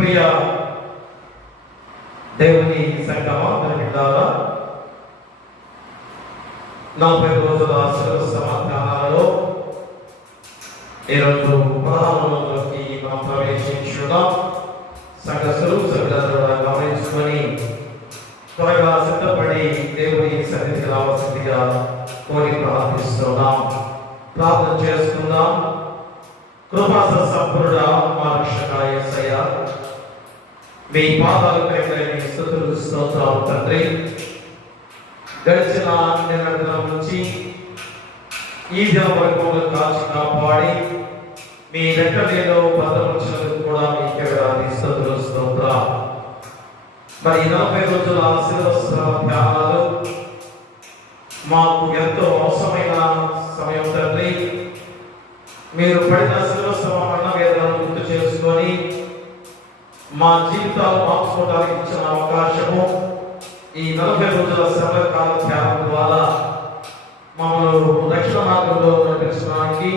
ప్రియ దేవుని సంగమా బిడ్డలారా, 40 రోజుల సమాధానాలలో ఈరోజు ప్రారంభంలోకి మనం ప్రవేశించున్నాం. సంఘస్థులు సభ్యులందరూ గమనించుకొని త్వరగా సిద్ధపడి దేవుని సన్నిధికి రావాల్సిందిగా కోరి ప్రార్థిస్తున్నాం. ప్రార్థన చేసుకుందాం. కృపాస సంపూర్ణ మా రక్షక యేసయ్య, మీ పాదాలు పైకి స్తుతులు స్తోత్రాలు తండ్రి. గడిచిన నిరంతరం నుంచి ఈ దినం వరకు కాచి కాపాడి మీ రెక్కలలో భద్రపరిచినందుకు కూడా మీకే వేలాది స్తుతులు స్తోత్రాలు. మరి 40 రోజుల శిరస్సు ధ్యానాలు మాకు ఎంతో అవసరమైన సమయం తండ్రి. మీరు పడిన శిరస్సు మరణ వేదనను గుర్తు చేసుకొని మా జీవితాలు మార్చుకోవడానికి ఇచ్చిన అవకాశము ఈ 40 రోజుల శ్రమకాల ధ్యానం ద్వారా మమ్మల్ని రక్షణ మార్గంలో నడిపించడానికి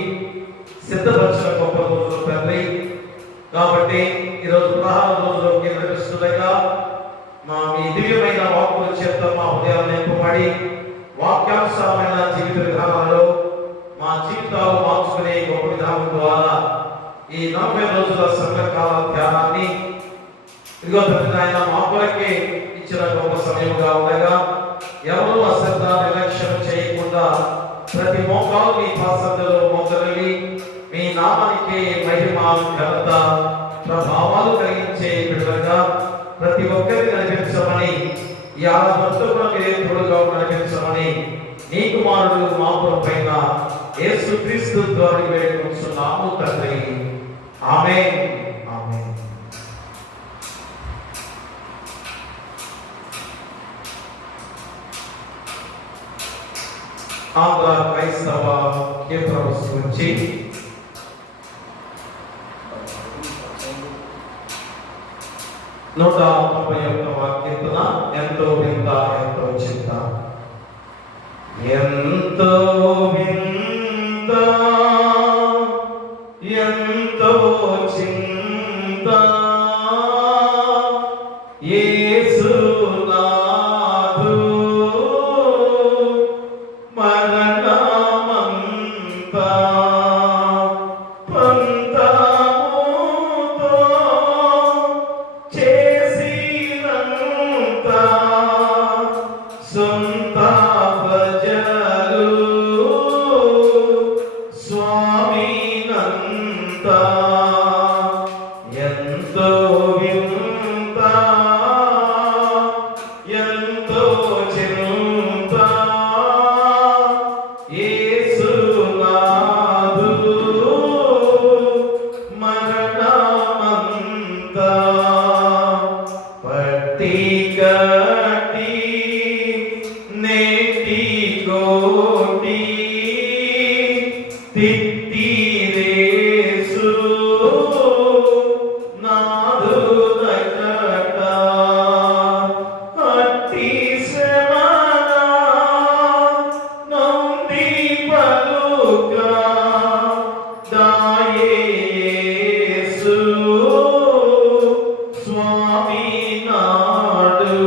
సిద్ధపరిచిన గొప్ప రోజులు తండ్రి. కాబట్టి ఈరోజు 16 రోజుల్లోకి నడిపిస్తుండగా మీ దివ్యమైన వాక్కుల చేత మా హృదయాలు నింపబడి వాక్యానుసారమైన జీవిత విధానాలలో మా జీవితాలు మార్చుకునే గొప్ప విధానం ద్వారా ఈ 40 రోజుల సంఘకాల ధ్యానాన్ని ఇదిగో తండ్రి ఆయన మా కొరకే ఇచ్చిన గొప్ప సమయంగా ఉండగా ఎవరు అశ్రద్ధ నిర్లక్ష్యం చేయకుండా ప్రతి మోకాలు మీ పాసంలో మోకరిల్లి మీ నామానికి మహిమ ఘనత ప్రభావాలు కలిగించే బిడ్డలుగా ప్రతి ఒక్కరిని నడిపించమని, ఈ ఆరాధనతో మీరే తోడుగా నడిపించమని నీ కుమారుడు మా పైన యేసుక్రీస్తు ద్వారా వేడుకుంటున్నాము తండ్రి. ఆమేన్. ఆమేన్. ఆంధ్ర క్రైస్తవ కీర్తన గురించి 131వ కీర్తన. ఎంతో వింత ఎంతో చింత, ఎంతో వింత ఎంతో చింత, యేసునాథు మరణమంతా సొంత ప్రజలు స్వామినంత, ఎంతో వింత ఎంతో చింత, యేసునాథు మరణమంతా పట్టి కట్టి నెట్టి కోటి తిత్తిరేసు నాదు దకట అట్టి శ్రమణ నొంది పలుక దాయేసు స్వామి నాడు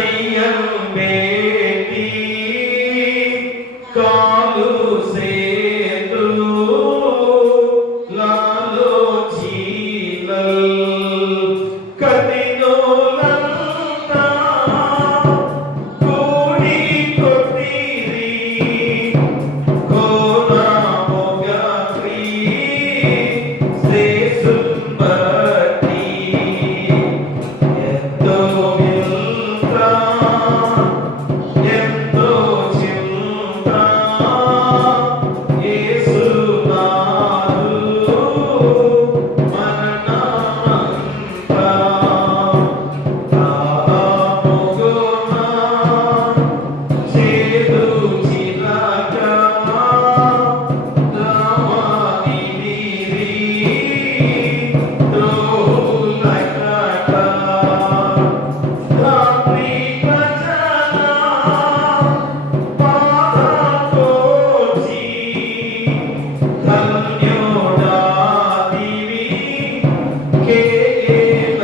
దయ్యం వేటి కాలు సేతులు లాలో చీలల్ కదిలోలంతా కూడి కొట్టిరి కోనా మొగరి సేసుంబటి ఎంతో విల్కా ఎంతో చింతా యేసునాథు మరణమంతా తాముగుమా చేదు చిలక రామనిదిరి ద్రోహులకట ధాత్రి ప్రజల పాదకోచి ధన్యోడాదివి కేల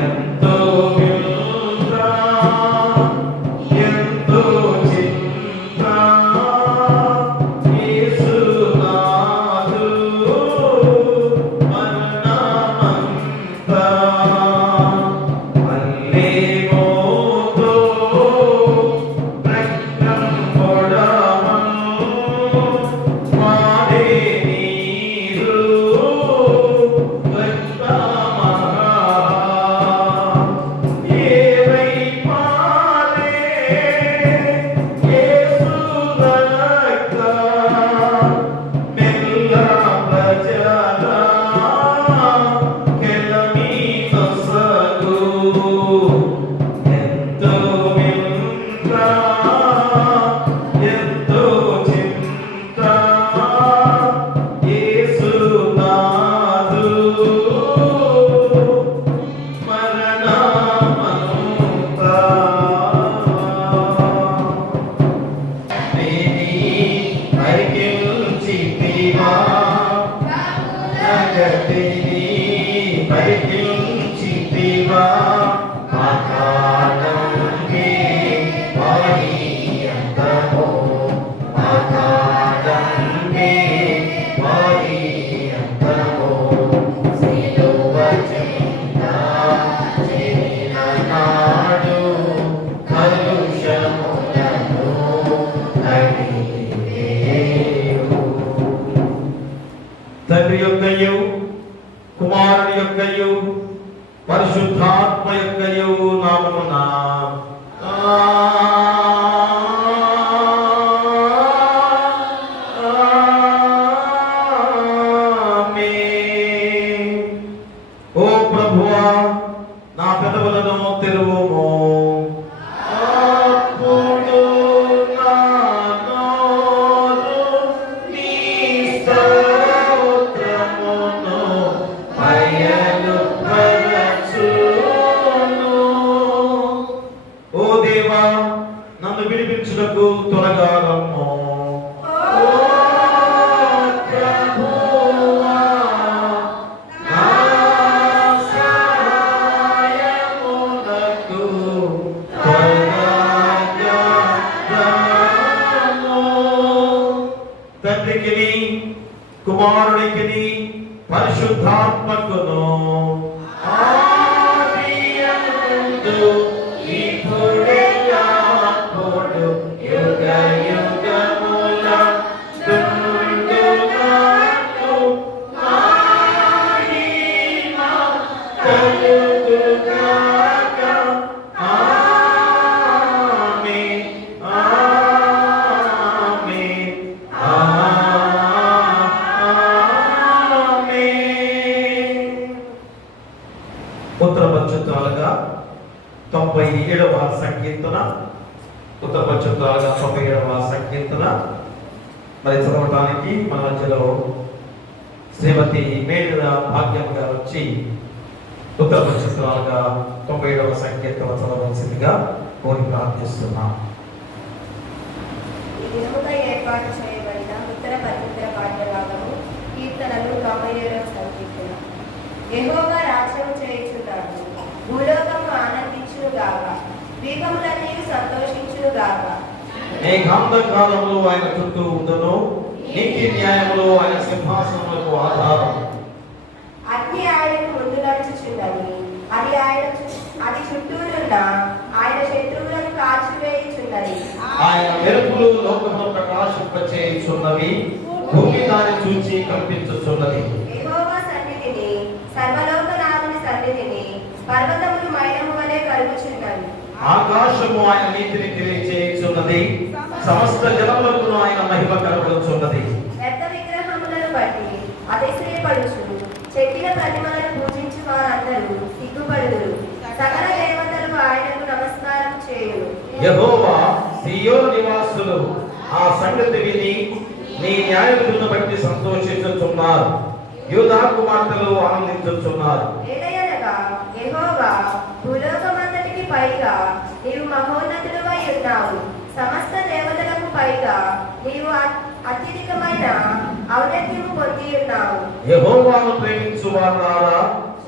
ఎంతో విల్కా ఎంతో చింత యేసునాథు మరణమంతా మల్లె మోతో రక్తం పొడవను మాడే నీరు రక్తమహా ఏవై పాలే యేసు రక్త మెల్ల ప్రజల కెలమి నొసగు ఎంతో వింత ఎంతో చింత యేసునాథు మరణమంతా పరికిల్చితివా జగతిని పరికిల్చితివా మాకాడంగే వారియంతమో మాకాడంగే వారియంతమో సిలువ చింత చేరిన నాడు కలుషములను కడిగేవు. తండ్రి యొక్కయు కుమారుని యొక్కయు పరిశుద్ధాత్మ యొక్కయు నామమున ఆమేన్. ఓ ప్రభువా నా పెదవులను తెరువుము అప్పుడు నా నోరు నీ స్తోత్రమును బయలుపరచును. ఓ దేవా నన్ను విడిపించుటకు త్వరగా రమ్ము. ఓ ప్రభువా నా సహాయమునకు త్వరగా రమ్ము. తండ్రికిని కుమారుడికిని పరిశుద్ధాత్మకును ఆదియందు ఇప్పుడెల్లప్పుడు యుగ యుగముల దుందుగాకు మహిమ కలుగుగాక. ఆమేన్ ఆమేన్ ఆమేన్. ఉత్తరపక్షుతాలుగా 97వ సంకీర్తన ఉత్తరపక్షుతాలుగా 97వ సంకీర్తన మరి చదవటానికి మన మధ్యలో శ్రీమతి మేడిన భాగ్యం గారు వచ్చి ఉత్తరపక్షుతాలుగా 97వ సంకీర్తన చదవవలసిందిగా కోరి ప్రార్థిస్తున్నాం. ఈ దినముగా ఏర్పాటు చేయబడిన ఉత్తర పవిత్ర పాఠ్యభాగము కీర్తనలు 97వ సంకీర్తన. యెహోవా రాజ్యం చేయుచున్నాడు, భూలోకము ఆనందించునుగాక, ద్వీపములన్నీ సంతోషించునుగాక. మేఘాంధకారములు ఆయన చుట్టూ ఉండును, నీతి న్యాయములు ఆయన సింహాసనములకు ఆధారం. అగ్ని ఆయనకు ముందు నడుచుచున్నది, అది చుట్టూనున్న ఆయన శత్రువులను కాల్చివేయుచున్నది. ఆయన మెరుపులు లోకమును ప్రకాశింపచేయుచున్నవి, భూమి దాన్ని చూచి కల్పించుచున్నది. యెహోవా సన్నిధిని, సర్వలోకనాథుని సన్నిధిని పర్వతములు మైనము వలె కలుగుచున్నవి. ఆకాశము ఆయన నీతిని తెలియచేయుచున్నది, సమస్త జనములకు ఆయన మహిమ కనబడుచున్నది. వ్యర్థ విగ్రహములను బట్టి అతిశయపడుచు చెక్కిన ప్రతిమలను పూజించు వారందరూ సిగ్గుపడుదురు. సకల దేవతలు ఆయనకు నమస్కారం చేయును. యెహోవా సీయోను నివాసులు ఆ సంగతి విని నీ న్యాయ విధులను బట్టి సంతోషించుచున్నారు, యూదా కుమార్తెలు ఆనందించుచున్నారు. ఏలయనగా యెహోవా భూలోకమంతటికి పైగా నీవు మహోన్నతుడవై ఉన్నావు. సమస్త దేవతలకు పైగా నీవు అత్యధికమైన ఔన్నత్యము పొంది ఉన్నావు. యెహోవాను ప్రేమించు వారారా,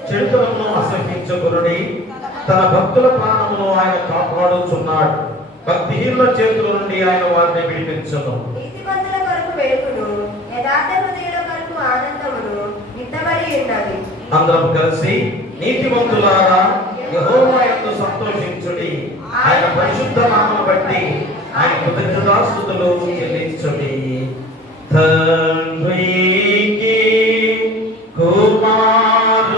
చెడుతనమును అసహించుకొనుడి. తన భక్తుల ప్రాణమును ఆయన కాపాడుచున్నాడు, భక్తిహీనుల చేతుల నుండి ఆయన వారిని విడిపించును. నీతిమంతుల కొరకు వెలుగును, యథార్థ హృదయుల కొరకు ఆనందమును విత్తబడి ఉన్నది. అందరం కలిసి నీతిమంతులారా యెహోవా యందు సంతోషించుడి, ఆయన పరిశుద్ధ నామమును బట్టి ఆయన కృతజ్ఞతాస్తుతులు చెల్లించుడి. తండ్రికి కుమారునికి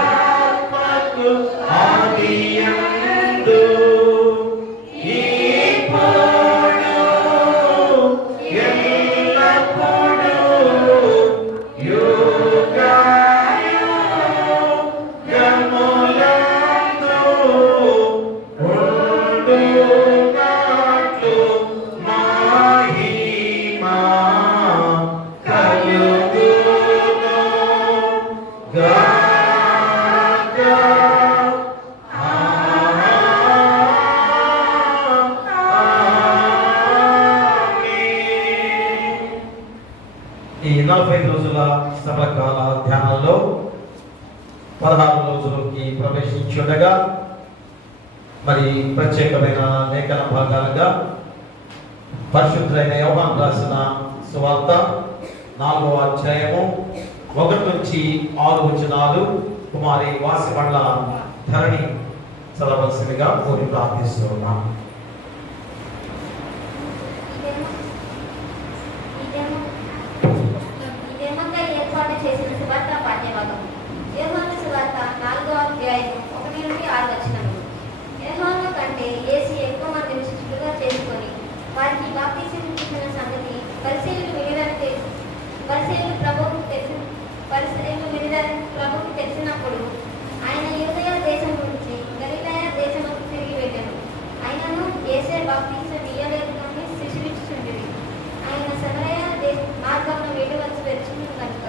పరిశుద్ధాత్మకు ఆదియందు ఇప్పుడు ఎల్లప్పుడూ యుగయుగములందు ఉండునట్లు మహిమ కలుగును గాక. ఆమేన్. ఈ 45 రోజుల సభకాల ధ్యానంలో 16 రోజులకి ప్రవేశించుండగా మరి ప్రత్యేకమైన లేఖన భాగాలుగా పరిశుద్ధులైన యోహాను రాసిన సువార్త 4వ అధ్యాయము 1 నుంచి 6 వచనాలు కుమారి వాసిపండ్ల ధరణి చదవలసిందిగా కోరి ప్రార్థిస్తున్నాం. ఇదేమంగా ఏర్పాటు చేసిన సువార్త పాఠ్యభాగం. యోహాను సువార్త 4వ అధ్యాయం 1 నుండి 6 వచనములు. యోహాను కంటే యేసు ఎక్కువ మందిని శిష్యులుగా చేసుకొని వారికి బాప్తిసం ఇచ్చిన సంగతి పరిశీలన ప్రభువుకు తెలిసినప్పుడు ఆయన యూదయ దేశం నుంచి గలిలయ దేశముకు తిరిగి వెళ్ళాను. ఆయనను యేసే బాప్తిసం ఇయ్యలేదు కానీ శిష్యులిచ్చుచుండిరి. ఆయన సమరయ మార్గమును వెళ్ళవలసి వచ్చింది కనుక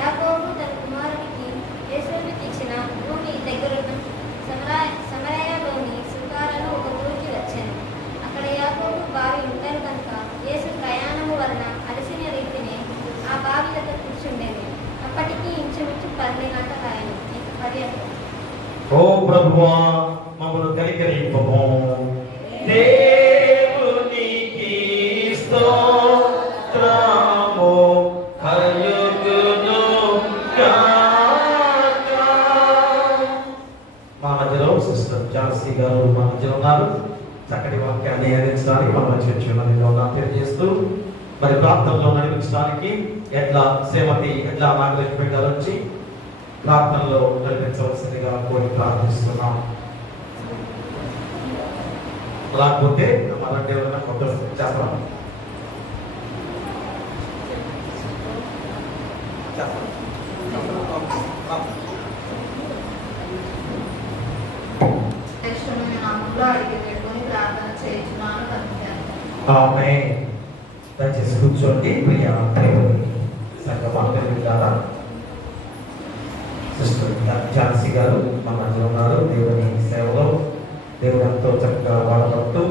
యాకోబు తన కుమారునికి యేసునికి ఇచ్చిన భూమి దగ్గరున్న సమరయలోని సుకారను ఒక ఊరికి వచ్చాను. అక్కడ యాకోబు బావి ఉంటారు కనుక యేసు ప్రయాణము వలన అలసిన రీతిని ఆ బావి దగ్గర కూర్చుండేది. అప్పటికి ఇంచుమించు 12 గంటలు ఆయన పర్యంతం. ఓ ప్రభువా మమ్మను కనికరింపము. దేవునికి స్తోత్రము కలుగును గాక. మా మధ్యలో సిస్టర్ జాన్సీ గారు మా మధ్యలో ఉన్నారు. చక్కటి వాక్యాన్ని అందించడానికి మన మధ్య తెలియజేస్తూ మరి ప్రార్థనలో నడిపించడానికి ఎట్లా శ్రీమతి ఎట్లా నాగలక్ష్మి గారు వచ్చి ప్రార్థనలో నడిపించవలసిందిగా కోరి ప్రార్థిస్తున్నాం. లేకపోతే మన దేవుని కొత్త చేస్తాం. ఆమేన్. దయచేసి కూర్చోండి. ప్రియ దేవుని సంగమా ద్వారా సిస్టర్ ఝాన్సీ గారు మన మధ్యలో ఉన్నారు. దేవుని సేవలో దేవుడు ఎంతో చక్కగా వాడబడుతూ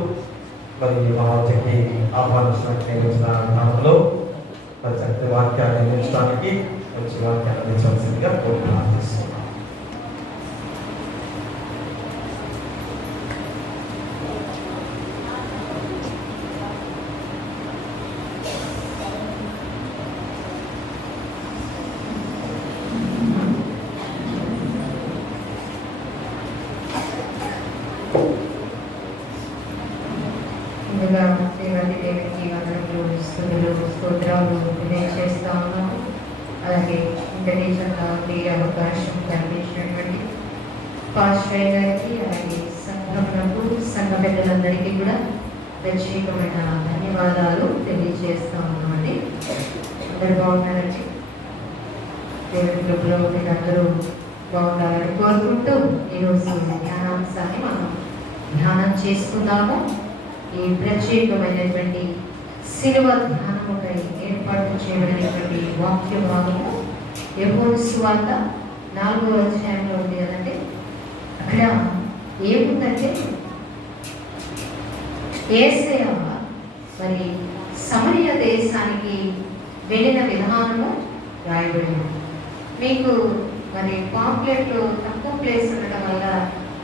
మరి మా మధ్యకి ఆహ్వానించిన క్రమంలో మరి చక్కటి వాక్యాన్ని అందించడానికి వచ్చి వాక్యాన్ని అందించవలసిందిగా కోరి ప్రార్థిస్తున్నాం. ముందుగా దేవాది దేవునికి వందనములు, స్తుతులు, స్తోత్రాలు తెలియజేస్తా ఉన్నాము. అలాగే ఇంటర్నేషనల్గా ఈ అవకాశం కల్పించినటువంటి పాస్టర్ గారికి, అలాగే సంఘములకు, సంఘ పెద్దలందరికీ కూడా ప్రత్యేకమైన ధన్యవాదాలు తెలియజేస్తా ఉన్నామండి. అందరూ బాగున్నారండి. దేవుడి కృపలో మీరందరూ బాగుండాలని కోరుకుంటూ ఈరోజు ధ్యానాంశాన్ని మనం ధ్యానం చేసుకుందాము. ఈ ప్రత్యేకమైనటువంటి శిలువ ధ్యానముపై ఏర్పాటు చేయబడినటువంటి వాక్య భాగము యోహాను సువార్త 4వ అధ్యాయంలో ఉంది కదండి. అక్కడ ఏముందంటే యేసయ్య మరి సమరయ దేశానికి వెళ్ళిన విధానము రాయబడింది. మీకు మరి పాంప్లెట్లో తక్కువ ప్లేస్ ఉండడం వల్ల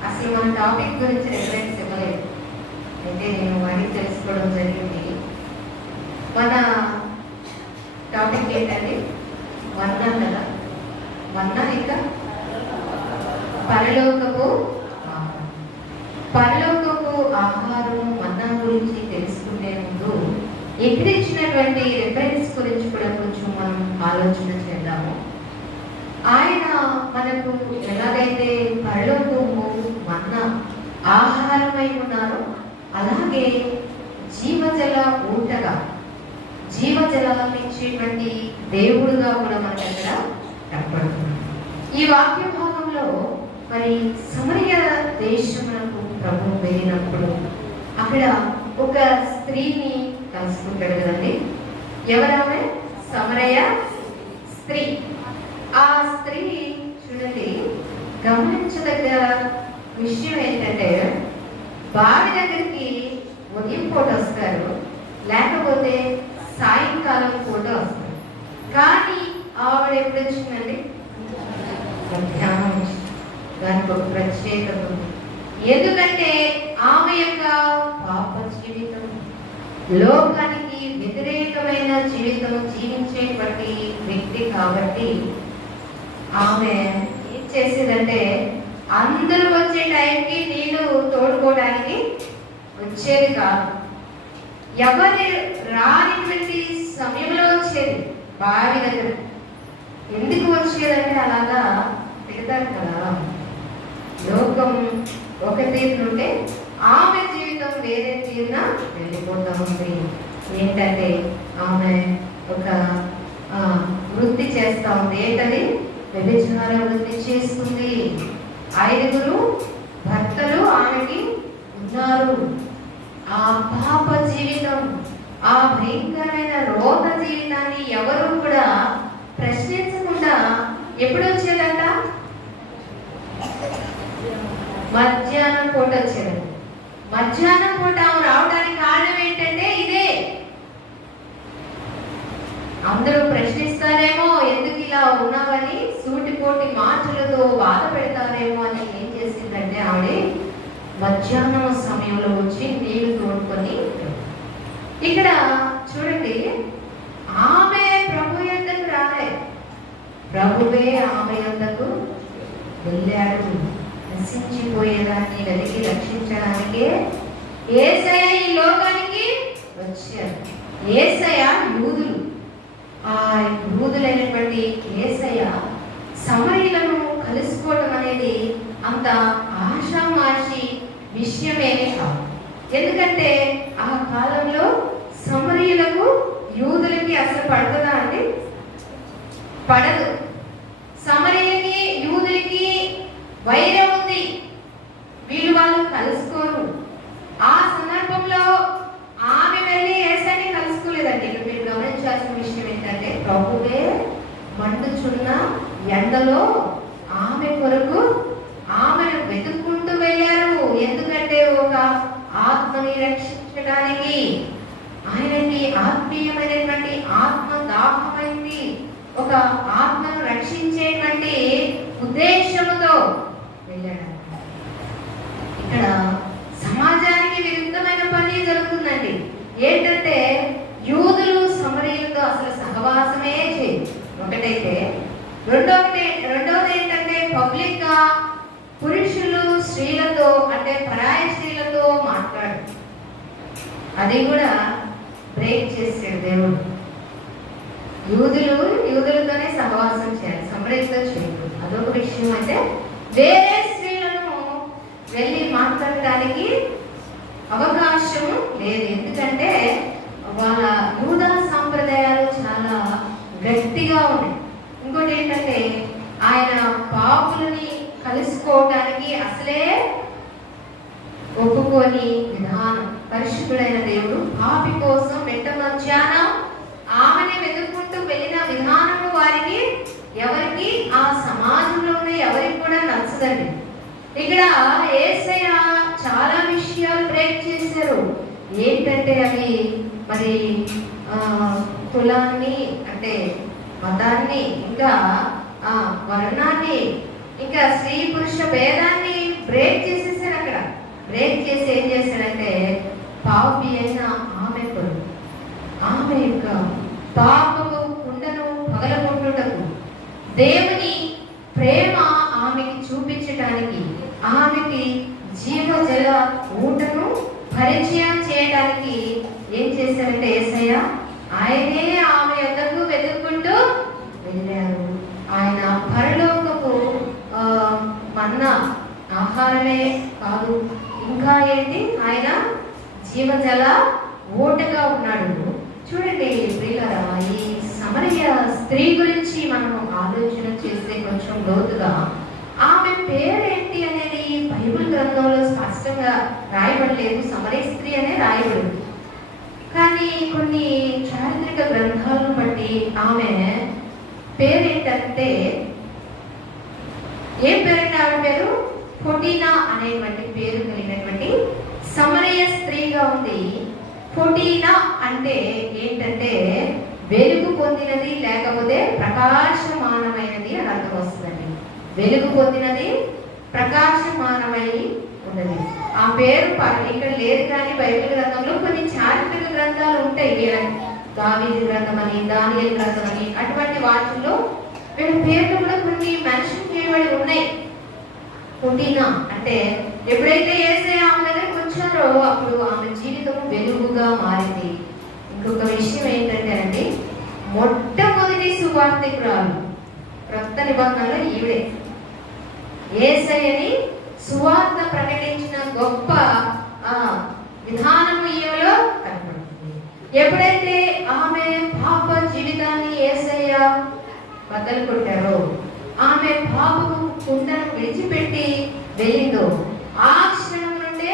అసలు మన టాపిక్ గురించి రిఫరెన్స్ ఇవ్వలేదు. అయితే నేను అడిగి తెలుసుకోవడం జరిగింది. మన టాపిక్ ఏంటంటే మన్నా కదా. మన్నా ఇంకా పరలోకపు ఆహారం. పరలోకపు ఆహారం మన్నా గురించి తెలుసుకునే ముందు ఇక్కడ ఇచ్చినటువంటి రిఫరెన్స్ గురించి కూడా కొంచెం మనం ఆలోచన చేద్దాము. ఆయన మనకు ఎలాగైతే పరలోకము మన్నా ఆహారమై ఉన్నారో అలాగే జీవజల ఊటగా జీవజలాలను ఇచ్చేటువంటి దేవుడుగా కూడా మనకి అక్కడ కనపడుతుంది. ఈ వాక్య భాగంలో మరి సమరయ దేశమునకు ప్రభు వెళ్ళినప్పుడు అక్కడ ఒక స్త్రీని కలుసుకుంటాడు కదండి. ఎవరామె? సమరయ స్త్రీ. ఆ స్త్రీ చూడండి, గమనించదగ్గ విషయం ఏంటంటే బావి దగ్గరికి ఉదయం పూట వస్తారు, లేకపోతే సాయంకాలం పూట వస్తారు. కానీ ఆవిడ ఎప్పుడు వచ్చిందండి? మధ్యాహ్నం వచ్చింది. దానికి ఒక ప్రత్యేకత ఉంది. ఎందుకంటే ఆమె యొక్క పాప జీవితం, లోకానికి వ్యతిరేకమైన జీవితం జీవించేటువంటి వ్యక్తి కాబట్టి ఆమె ఏం చేసేదంటే అందరూ వచ్చే టైంకి నీళ్లు తోడుకోవడానికి వచ్చేది కాదు. ఎవరి రానిటువంటి సమయంలో వచ్చేది బావి దగ్గర. ఎందుకు వచ్చేదంటే అలాగా పెడతారు కదా. లోకం ఒక తీరునుంటే ఆమె జీవితం వేరే తీరున వెళ్ళిపోతా ఉంది. ఏంటంటే ఆమె ఒక వృత్తి చేస్తా ఉంది. ఏంటది? వ్యభిచార వృత్తి చేస్తుంది. 5 భర్తలు ఆమెకి ఉన్నారు. ఆ పాప జీవితం, ఆ భయంకరమైన రోగ జీవితాన్ని ఎవరు కూడా ప్రశ్నించకుండా ఎప్పుడు వచ్చేదంట? మధ్యాహ్నం పూట వచ్చేది. మధ్యాహ్నం పూట ఆమె రావడానికి కారణం ఏంటంటే ఇదే. అందరూ ప్రశ్నిస్తారేమో, ఎందుకు ఇలా ఉన్నావని సూటిపోటి మాటలతో బాధ పెడతారేమో అని ఏం చేసిందంటే ఆవిడ మధ్యాహ్నం సమయంలో వచ్చి నీళ్లు తోడుకొని. ఇక్కడ చూడండి, ఆమె ప్రభు యొద్దకు రాలే, ప్రభువే ఆమె యొద్దకు వెళ్ళాడు. నశించిపోయేదాన్ని వెలికి రక్షించడానికే యేసయ్య ఈ లోకానికి వచ్చాడు. యేసయ్య యూదులు, ఆ యూదులైనటువంటి యేసయ్య సమరయులను కలుసుకోవడం అనేది అంత ఆషామాషి విషయమేమే కాదు. ఎందుకంటే ఆ కాలంలో సమరయులకు యూదులకి అసలు పడుతుందా అండి? పడదు. సమరయులకి యూదులకి వైరం ఉంది. వాళ్ళు కలుసుకోరు. ఆ సందర్భంలో ఆమె వెళ్ళి యేసయ్యని కలుసుకోలేదండి. ఇక్కడ మీరు గమనించాల్సిన విషయం ఏంటంటే ప్రభువే మండుచున్న ఎండలో ఆమె కొరకు ఆమెను వెతుక్కుంటూ వెళ్ళారు. ఎందుకంటే ఒక ఆత్మని రక్షించడానికి ఆయనకి ఆత్మీయమైనటువంటి ఆత్మ దాహమైంది. ఒక ఆత్మను రక్షించేటువంటి ఉద్దేశముతో వెళ్ళాడు. ఇక్కడ సమాజానికి విరుద్ధమైన పని జరుగుతుందండి. ఏంటంటే యూదులు సమరీయులతో అసలు సహవాసమే చేయదు. ఒకటైతే రెండవది ఏంటంటే పబ్లిక్ గా పురుషులు స్త్రీలతో అంటే పరాయి స్త్రీలతో మాట్లాడు. అది కూడా బ్రేక్ చేసాడు దేవుడు. యూదులతోనే సహవాసం చేయాలి, సమరీయులతో చేయకూడదు. అదొక విషయం. అయితే వేరే స్త్రీలను వెళ్ళి మాట్లాడటానికి అవకాశం లేదు. ఎందుకంటే వాళ్ళ యూదా సాంప్రదాయాలు చాలా గట్టిగా ఉన్నాయి. ఇంకోటి ఏంటంటే ఆయన పాపులని కలుసుకోవటానికి అసలే ఒప్పుకొని విధానం. పరిశుద్ధుడైన దేవుడు పాపి కోసం వెంట మధ్యాహ్నం ఆమెని వెతుక్కుంటూ వెళ్ళిన విధానము వారికి ఎవరికి ఆ సమాజంలోనే ఎవరికి కూడా నచ్చదండి. ఇక్కడ యేసయ్య చాలా విషయాలు బ్రేక్ చేశారు. ఏంటంటే అవి మరి కులాన్ని అంటే మతాన్ని, ఇంకా వర్ణాన్ని, ఇంకా స్త్రీ పురుష భేదాన్ని బ్రేక్ చేసేసారు. అక్కడ బ్రేక్ చేసి ఏం చేశారంటే పాపి అయిన ఆమె కొరకు ఆమె యొక్క పాపము కుండను పగలగొట్టుటకు దేవుని ప్రేమ ఆమెకి చూపించడానికి, ఆమెకి జీవజల ఊటను పరిచయం చేయడానికి ఏం చేశారంటే యేసయ్య ఆయనే ఆమె యొద్దకు వెతుక్కుంటూ వెళ్ళారు. ఆయన పరలోకపు మన్నా ఆహారమే కాదు, ఇంకా ఏంటి, ఆయన జీవజల ఊటగా ఉన్నాడు. చూడండి ప్రియులారా, ఈ సమరయ స్త్రీ గురించి మనం ఆలోచన చేస్తే కొంచెం లోతుగా ఆమె పేరేంటి అనేది బైబిల్ గ్రంథంలో స్పష్టంగా రాయబడలేదు. సమరయ స్త్రీ అనే రాయబడింది. కానీ కొన్ని చారిత్రక గ్రంథాలను బట్టి ఆమె పేరేంటంటే ఏం పేరంటే ఆవిడ పేరు ఫొటీనా అనేటువంటి పేరు కలిగినటువంటి సమరయ స్త్రీగా ఉంది. ఫొటీనా అంటే ఏంటంటే వెలుగు పొందినది, లేకపోతే ప్రకాశమానమైనది అని అర్థం వస్తుందండి. వెలుగు పొందినది, ప్రకాశమానమై ఉన్నది. ఆ పేరు ఇక్కడ లేదు. కానీ బైబిల్ గ్రంథంలో కొన్ని చారిత్రక గ్రంథాలు ఉంటాయి. దావీదు గ్రంథం అని, దానియేలు గ్రంథం అని, అటువంటి వాటిల్లో వీళ్ళ పేర్లు కూడా కొన్ని మెన్షన్ చేయబడి ఉన్నాయి. ఫొటీనా అంటే ఎప్పుడైతే యేసయ్య ఆమె దగ్గరికి వచ్చారో అప్పుడు ఆమె జీవితం వెలుగుగా మారింది. ఇంకొక విషయం ఏంటంటే అండి, మొట్టమొదటి సువార్తికురాలు క్రొత్త నిబంధనలో ఈవిడే. యేసయ్యని సువార్త ప్రకటించిన గొప్ప విధానము ఈమెలో కనబడుతుంది. ఎప్పుడైతే ఆమె పాప జీవితాన్ని యేసయ్య బద్దలు కొట్టారో, ఆమె పాపము కుండను విడిచిపెట్టి వెళ్ళిందో, ఆ క్షణం నుండే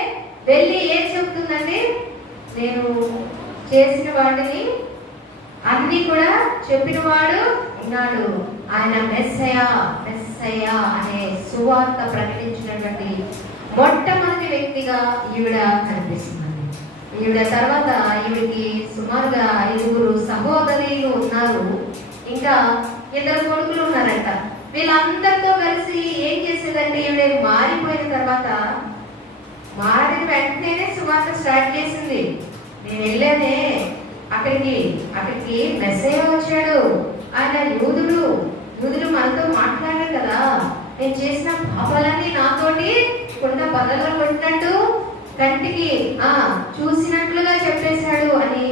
వెళ్ళి ఏం చెప్తుందండి, నేను చేసిన వాటిని అన్ని కూడా చెప్పినవాడు ఉన్నాడు, ఆయన మెస్సయా మెస్సయా అనే సువార్త ప్రకటించినటువంటి మొట్టమొదటి వ్యక్తిగా ఈవిడ కనిపిస్తుందండి. ఈవిడ తర్వాత ఈవిడికి సుమారుగా 5 సహోదరులు ఉన్నారు. ఇంకా 2 కొడుకులు ఉన్నారంట. వీళ్ళందరితో కలిసి ఏం చేసేదంటే ఈవిడ మారిపోయిన తర్వాత మారిన వెంటనే సువార్త స్టార్ట్ చేసింది. నేను వెళ్ళానే అక్కడికి మెస్సయ్య వచ్చాడు, ఆయన యూదులు మనతో మాట్లాడారు కదా, నేను చేసిన పాపాలన్నీ నాతోటి కుండ బదలు కొట్టినట్టు కంటికి చూసినట్లుగా చెప్పేశాడు అని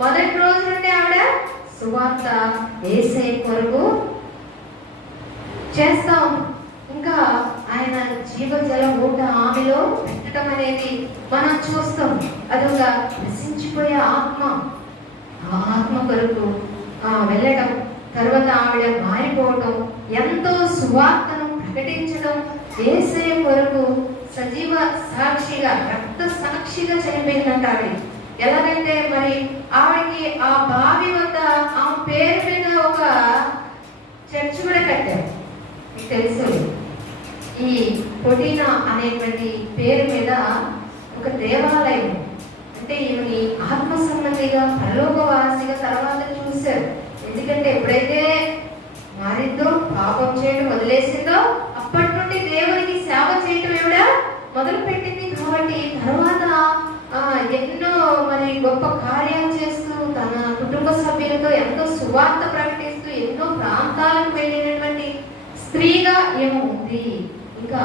మొదటి రోజు నుండి ఆవిడ సువార్త యేసయ్య కొరకు చేస్తాం. ఇంకా ఆయన జీవజల ఊట ఆమెలో పెట్టడం అనేది మనం చూస్తాం. అదొక నశించిపోయే ఆత్మ, ఆ ఆత్మ కొరకు వెళ్ళడం, తర్వాత ఆవిడ మారిపోవడం, ఎంతో సువార్తను ప్రకటించడం, యేసయ్య కొరకు సజీవ సాక్షిగా, రక్త సాక్షిగా చనిపోయిందంట ఆవిడ. ఎలాగంటే మరి ఆవిడకి ఆ బావి వద్ద ఆమె పేరు మీద ఒక చర్చ్ కూడా కట్టారు. మీకు తెలుసు, ఈ ఫొటీనా అనేటువంటి పేరు మీద ఒక దేవాలయం, అంటే ఈమెని ఆత్మ సంబంధిగా పరలోకవాసిగా తర్వాత చూశారు. ఎందుకంటే ఎప్పుడైతే మారిందో, పాపం చేయడం వదిలేసిందో, అప్పటి నుండి దేవునికి సేవ చేయడం ఏమిడ మొదలు పెట్టింది. కాబట్టి తర్వాత ఎన్నో మరి గొప్ప కార్యాలు చేస్తూ తన కుటుంబ సభ్యులతో ఎంతో సువార్త ప్రకటిస్తూ ఎన్నో ప్రాంతాలకు వెళ్ళినటువంటి స్త్రీగా ఏమో ఉంది. ఇంకా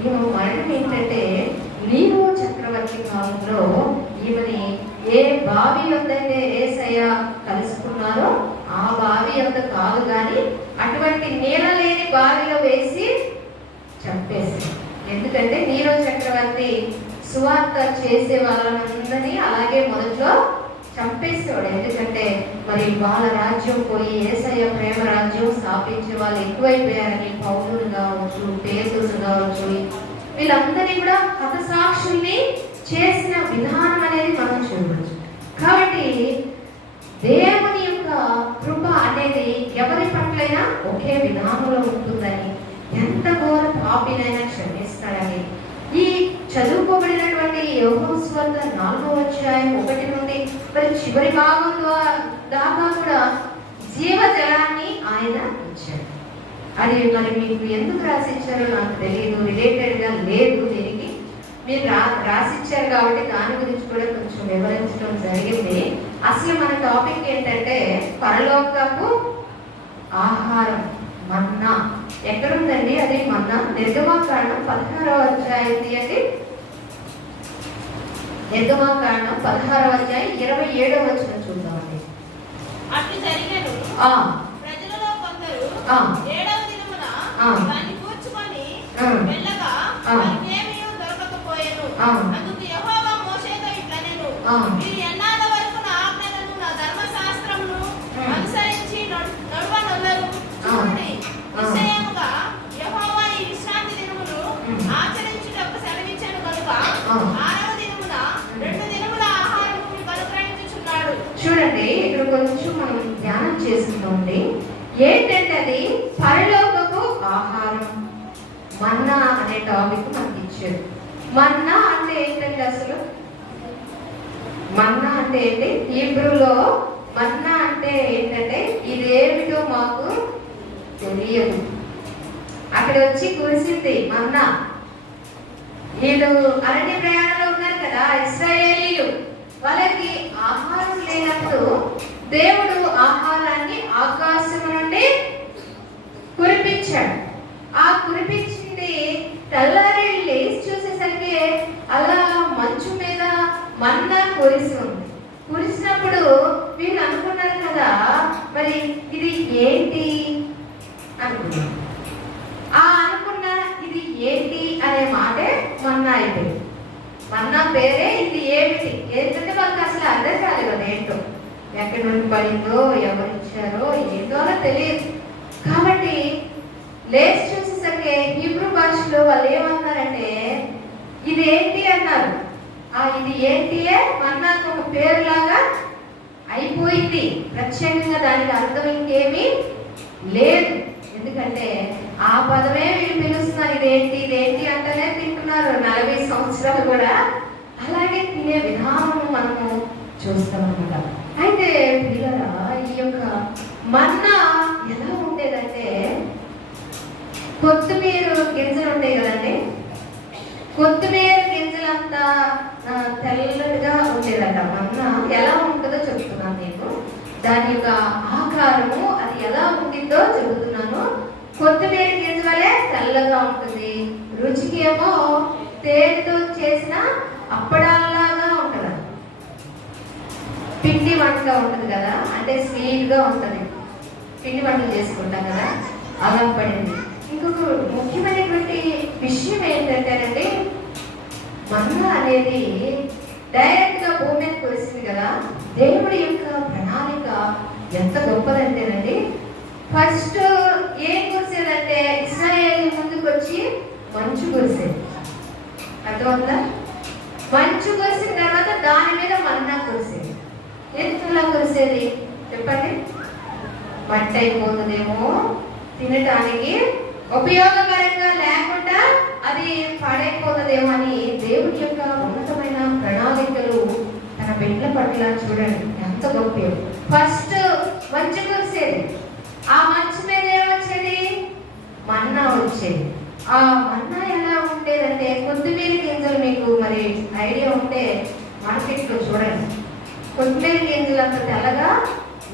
ఈమె మరణం ఏంటంటే నీరు చక్రవర్తి కాలంలో ఈమెని ఏ బావి వద్దైతే యేసయ్య కలుసుకున్నారో ఆ బావి వద్ద కాదు కానీ అటువంటి నీళ్ళ లేని బావిలో వేసి చంపేసి. ఎందుకంటే నీరో చక్రవర్తి సువార్త చేసే వాళ్ళందరినీ అలాగే మొదట్లో చంపేసేవాడు. ఎందుకంటే మరి వాళ్ళ రాజ్యం పోయి యేసయ్య ప్రేమ రాజ్యం స్థాపించే వాళ్ళు ఎక్కువైపోయారని పౌలులు కావచ్చు, పేతులు కావచ్చు, వీళ్ళందరినీ కూడా హతసాక్షుల్ని చేసిన విధానం అనేది మనం చూడవచ్చు. కాబట్టి దేవుని యొక్క కృప అనేది ఎవరి పట్లైనా ఒకే విధానంలో ఉంటుందని, ఎంత ఘోర పాపినైనా క్షమిస్తాడని ఈ చదువుకోబడినటువంటి యోహాను సువార్త 4వ అధ్యాయం 1 నుండి మరి చివరి భాగం దాకా కూడా జీవజలాన్ని ఆయన ఇచ్చాడు. అది మరి మీకు ఎందుకు రాసిచ్చారో నాకు తెలియదు, రిలేటెడ్ గా లేదు దీనికి. మీరు రాసిచ్చారు కాబట్టి దాని గురించి కూడా కొంచెం వివరించడం జరిగింది. అసలు మన టాపిక్ ఏంటంటే పరలోకపు ఆహారం, మన్నా. ఎక్కడుందండి అది మన్నా? నిర్గమాకాండం 16వ అధ్యాయం తీయండి. నిర్గమాకాండం 16వ అధ్యాయం 27వ వచనం చూద్దామండి. అట్లు జరిగెను. ప్రజలలో కొందరు 7వ దినమున దాన్ని కూర్చుకొని వెళ్ళగా వారికేమీ దొరకకపోయెను. అందుకు యెహోవా మోషేతో ఇట్లనెను, మీరు ఎన్నాళ్ళ వరకు నా ఆజ్ఞలను నా ధర్మశాస్త్రమును అనుసరించి నడవనొల్లరు? చూడండి, నిశ్చయముగా యెహోవా ఈ విశ్రాంతి దినమును ఆచరించుటకు సెలవిచ్చెను కనుక 6వ దినమున 2 దినముల ఆహారము మీకు అనుగ్రహించుచున్నాడు. చూడండి, ఇక్కడ కొంచెం మనం ధ్యానం చేసుకుందామండి. ఏంటంటే అది పరలోకపు ఆహారం, మన్నా అనే టాపిక్ మనకి ఇచ్చాడు. మన్నా అంటే ఏంటంటే అసలు మన్నా అంటే ఏంటి? హీబ్రూలో మన్నా అంటే ఏంటంటే ఇదేమిటో మాకు తెలియదు. అక్కడ వచ్చి కురిసింది మన్నా. వీళ్ళు అరణ్య ప్రయాణంలో ఉన్నారు కదా ఇశ్రాయేలీలు, వాళ్ళకి ఆహారం లేనప్పుడు దేవుడు ఆహారాన్ని ఆకాశం నుండి కురిపించాడు. ఆ కురిపించింది తెల్లారి లేచి చూసేసరికి అలా మంచు మీద మన్నా కురిసి ఉంది. కురిసినప్పుడు వీళ్ళు అనుకున్నారు కదా, మరి ఇది ఏంటి అనుకున్నారు. ఆ అనుకున్న ఇది ఏంటి అనే మాటే మన్నా అయిపోయింది. మన్నా పేరే ఇది ఏమిటి, ఏంటంటే వాళ్ళకి అసలు అర్థం కాలేదు కదా ఏంటో, ఎక్కడి నుండి పడిందో, ఎవరిచ్చారో ఏంటో తెలియదు. కాబట్టి లేచి చూసేసరికి హీబ్రూ భాషలో వాళ్ళు ఏమన్నారంటే ఇది ఏంటి అన్నారు. ఇది ఏంటియే మన్నాకు ఒక పేరులాగా అయిపోయింది. ప్రత్యేకంగా దానికి అర్థం ఇంకేమీ లేదు. ఎందుకంటే ఆ పదమే వీళ్ళు పిలుస్తున్నారు. ఇదేంటి ఇదేంటి అంటేనే తింటున్నారు 40 సంవత్సరాలు కూడా. అలాగే తినే విధానం మనము చూస్తాం అన్నమాట. అయితే పిల్లల ఈ యొక్క మన్నా ఎలా ఉండేదంటే కొత్తిమీర గింజలు ఉంటాయి కదండి, కొత్తిమీర గింజలంతా తెల్లగా ఉండేదట. మన్నా ఎలా ఉంటుందో చెప్తున్నాను నేను. దాని యొక్క ఆకారము అది ఎలా ఉంటుందో చెబుతున్నాను. కొత్తిమీర గింజ వలె తెల్లగా ఉంటుంది. రుచికి ఏమో తేనెతో చేసిన అప్పడాల్లాగా ఉంటుంది. పిండి వంట ఉంటుంది కదా, అంటే స్వీట్ గా ఉంటుంది. పిండి వంటలు చేసుకుంటాం కదా, అలా పడింది. ఇంకొక ముఖ్యమైనటువంటి విషయం ఏంటంటేనండి, మన్నా అనేది డైరెక్ట్ గా భూమి మీద కురిసింది కదా. దేవుడి యొక్క ప్రణాళిక ఎంత గొప్పదంటేనండి, ఫస్ట్ ఏం కురిసేదంటే ఇశ్రాయేలు ముందుకు వచ్చి మంచు కురిసేది. అర్థమవుతుందా? మంచు కురిసిన తర్వాత దాని మీద మన్నా కురిసేది. ఎందుకు కురిసేది చెప్పండి? వంట అయిపోతుందేమో, తినటానికి ఉపయోగకరంగా లేకుండా అది పాడైపోతుందేమో అని దేవుడి యొక్క ఉన్నతమైన ప్రణాళికలు తన బిడ్డల పట్ల చూడండి ఎంత గొప్ప. ఫస్ట్ మంచు కురిసేది, ఆ మంచు మీద మన్నా వచ్చేది. ఆ మన్నా ఎలా ఉండేదంటే కొత్తిమీర గింజలు, మీకు మరి ఐడియా ఉంటే మార్కెట్లో చూడండి, కొత్తిమీర గింజలు అంత తెల్లగా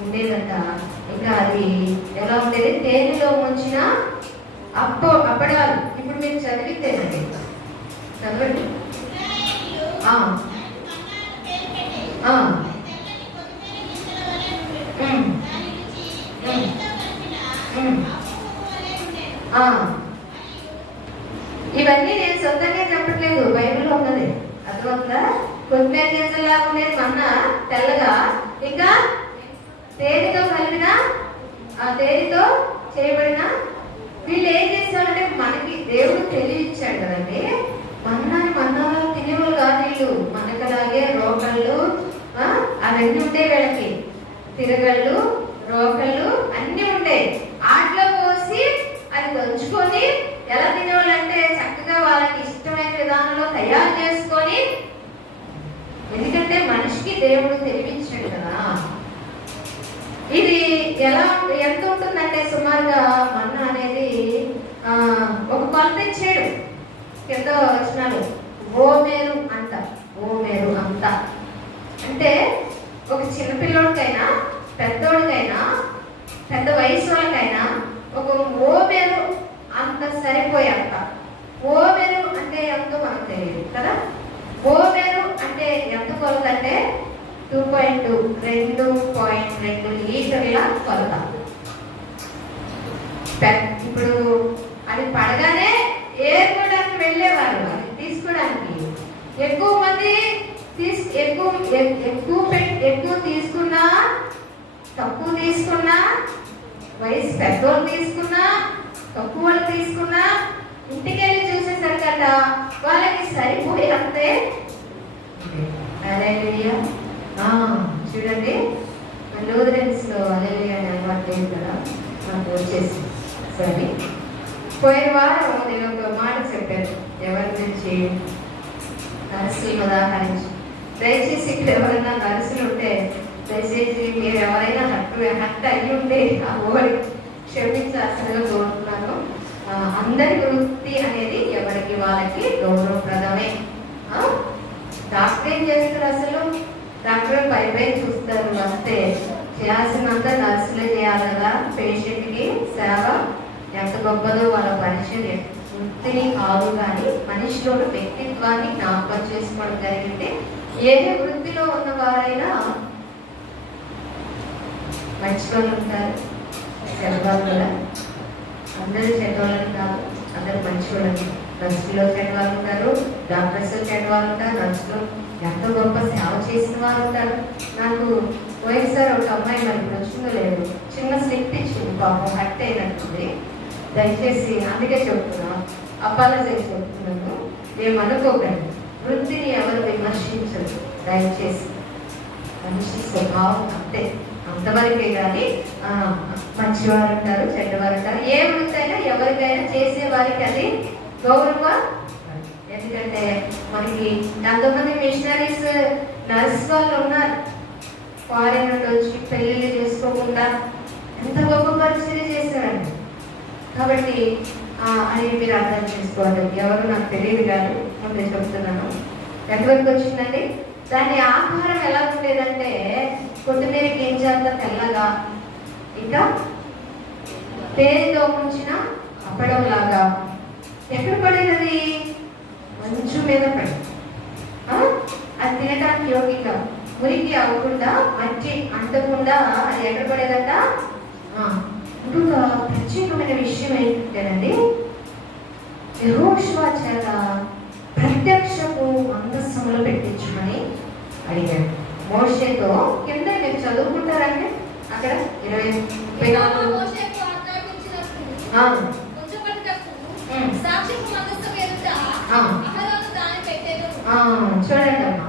ఉండేదంట. ఇంకా అది ఎలా ఉండేది, తేనెలో ముంచిన అప్పడాలు. ఇప్పుడు మీరు చదివితేనండి, చదవండి. ఇశ్రాయేలీయులు ఆ, మన్నాను పేరు పెట్టి, ఆ, తెల్లని కొత్తిమీర గింజల వలె ఉండెను. ఉమ్, దాని రుచి తేనెతో కలిపిన ఉమ్, అప్పపు వలె ఉండెను. ఆ. ఇవన్నీ నేను సొంతంగా చెప్పట్లేదు, బైబిల్లో ఉన్నది. అర్థమవుతుందా? కొత్తిమీర గింజల్లా ఉండేది మన్నా తెల్లగా, ఇంకా తేనెతో కలిపిన, ఆ తేనెతో చేయబడిన. వీళ్ళు ఏం చేస్తారంటే, మనకి దేవుడు తెలివిచ్చాడు కదండి, మన్నాలు తినేవాళ్ళు కాదు వీళ్ళు. మనకలాగే రోకళ్ళు అవన్నీ ఉంటాయి వీళ్ళకి, తిరగళ్ళు, రోకళ్ళు అన్నీ ఉంటాయి. ఆటలో పోసి అది దంచుకొని ఎలా తినేవాళ్ళు అంటే చక్కగా వాళ్ళకి ఇష్టమైన విధానంలో తయారు చేసుకొని, ఎందుకంటే మనిషికి దేవుడు తెలివిచ్చాడు కదా. ఇది ఎలా ఎంత ఉంటుందంటే సుమారుగా మన్నా అనేది ఒక కొలత ఇచ్చాడు. కింద వచనాలు ఓమేరు అంట, ఓమేరు అంత అంటే ఒక చిన్నపిల్లోడికైనా పెద్దోడికైనా పెద్ద వయసు వాళ్ళకైనా ఒక ఓమేరు అంత సరిపోయేంత. ఓమేరు అంటే ఎంతో మనకు తెలియదు కదా. ఓమేరు అంటే ఎంత కొలత అంటే 2.2 లీటర్ల కొలత. ఇప్పుడు అది పడగానే ఏరుకోవడానికి వెళ్ళేవారు, అది తీసుకోవడానికి. ఎక్కువ మంది ఎక్కువ తీసుకున్నా, తక్కువ తీసుకున్నా, వయసు పెద్దోళ్ళు తీసుకున్నా, తక్కువ వాళ్ళు తీసుకున్నా, ఇంటికి వెళ్ళి చూసేసరికట వాళ్ళకి సరిపోయేంతే. హల్లెలూయా. చూడండి, లూథరన్స్ లో హల్లెలూయా అని అలవాటు లేదు కదా, నాకు వచ్చేసి. సరే, పోయిన వారం నేను ఒక మాట చెప్పాను, ఎవరి గురించి, నర్సులను ఉదాహరించి. దయచేసి ఇక్కడ ఎవరైనా నర్సులు ఉంటే దయచేసి మీరు ఎవరైనా హట్ అయ్యి ఉంటే ఆ ఓడి క్షమించాల్సిందిగా కోరుతున్నాను. అందరి వృత్తి అనేది ఎవరికి వాళ్ళకి గౌరవప్రదమే. డాక్టర్ ఏం చేస్తారు అసలు? డాక్టర్ పై చూస్తారు అంతే. చేయాల్సినంత నర్సులే చేయాలి కదా. పేషెంట్కి సేవ ఎంత గొప్పదో వాళ్ళ పరిచర్య, వృత్తిని కాదు కానీ మనిషిలోని వ్యక్తిత్వాన్ని జ్ఞాపకం చేసుకోవడం జరిగింది. ఏ వృత్తిలో ఉన్నవారైనా మంచి వాళ్ళు ఉంటారు, చెడ్డవాళ్ళు కూడా. అందరూ చెడ్డవాళ్ళని కాదు, అందరూ మంచి వాళ్ళని. నర్సులో చెడ్డవాళ్ళు ఉంటారు, డాక్టర్స్ చెడ్డవాళ్ళు ఉంటారు, నర్సులో ఎంతో గొప్ప సేవ చేసిన వారు ఉంటారు. నాకు పోయినసారి ఒక అమ్మాయి మరి వచ్చిందో లేదు, చిన్న స్లిప్ ఇచ్చింది, పాపం హట్ అయినట్టుంది. దయచేసి అందుకే చెప్తున్నా, అపాలజైజ్ చెప్తున్నాను, ఏమనుకోకండి. వృత్తిని ఎవరు విమర్శించరు దయచేసి. మనిషి స్వభావం అంతే, అంతవరకే కానీ మంచివారు ఉంటారు, చెడ్డవారు ఉంటారు. ఏ వృత్తి అయినా ఎవరికైనా చేసే వారికి అది గౌరవం. ఎందుకంటే మనకి ఎంతోమంది మిషనరీస్ నర్స్ వాళ్ళు ఉన్నారు, ఫారెన్ నుండి వచ్చి పెళ్ళిళ్ళు చేసుకోకుండా ఎంత గొప్ప పరిస్థితి చేశారండి. కాబట్టి అని మీరు అర్థం చేసుకోవాలి. ఎవరు నాకు తెలియదు కానీ ముందే చెప్తున్నాను. ఎంతవరకు వచ్చిందండి? దాని ఆకారం ఎలా ఉండేదంటే కొత్తిమీర గింజంత తెల్లగా, ఇంకా తేనెతో ముంచిన అప్పడం లాగా. ఎక్కడ పడేది? మంచు మీద పడి, అది తినడానికి యోగ్యంగా, మురికి అవ్వకుండా, మట్టి అంటకుండా అది ఎక్కడ పడేదట. ఇంకొక ప్రత్యేకమైన విషయం ఏంటంటేనండి, యెహోషువ చేత ప్రత్యక్షపు మందస్సంలో పెట్టించమని అడిగాడు మోషేతో. కింద మీరు చదువుకుంటారంటే అక్కడ 24 మోషేకు ఆజ్ఞాపించినప్పుడు సాక్షిపు మందసం ఎదుట అహరోను దాన్ని పెట్టెను. చూడండి అమ్మా,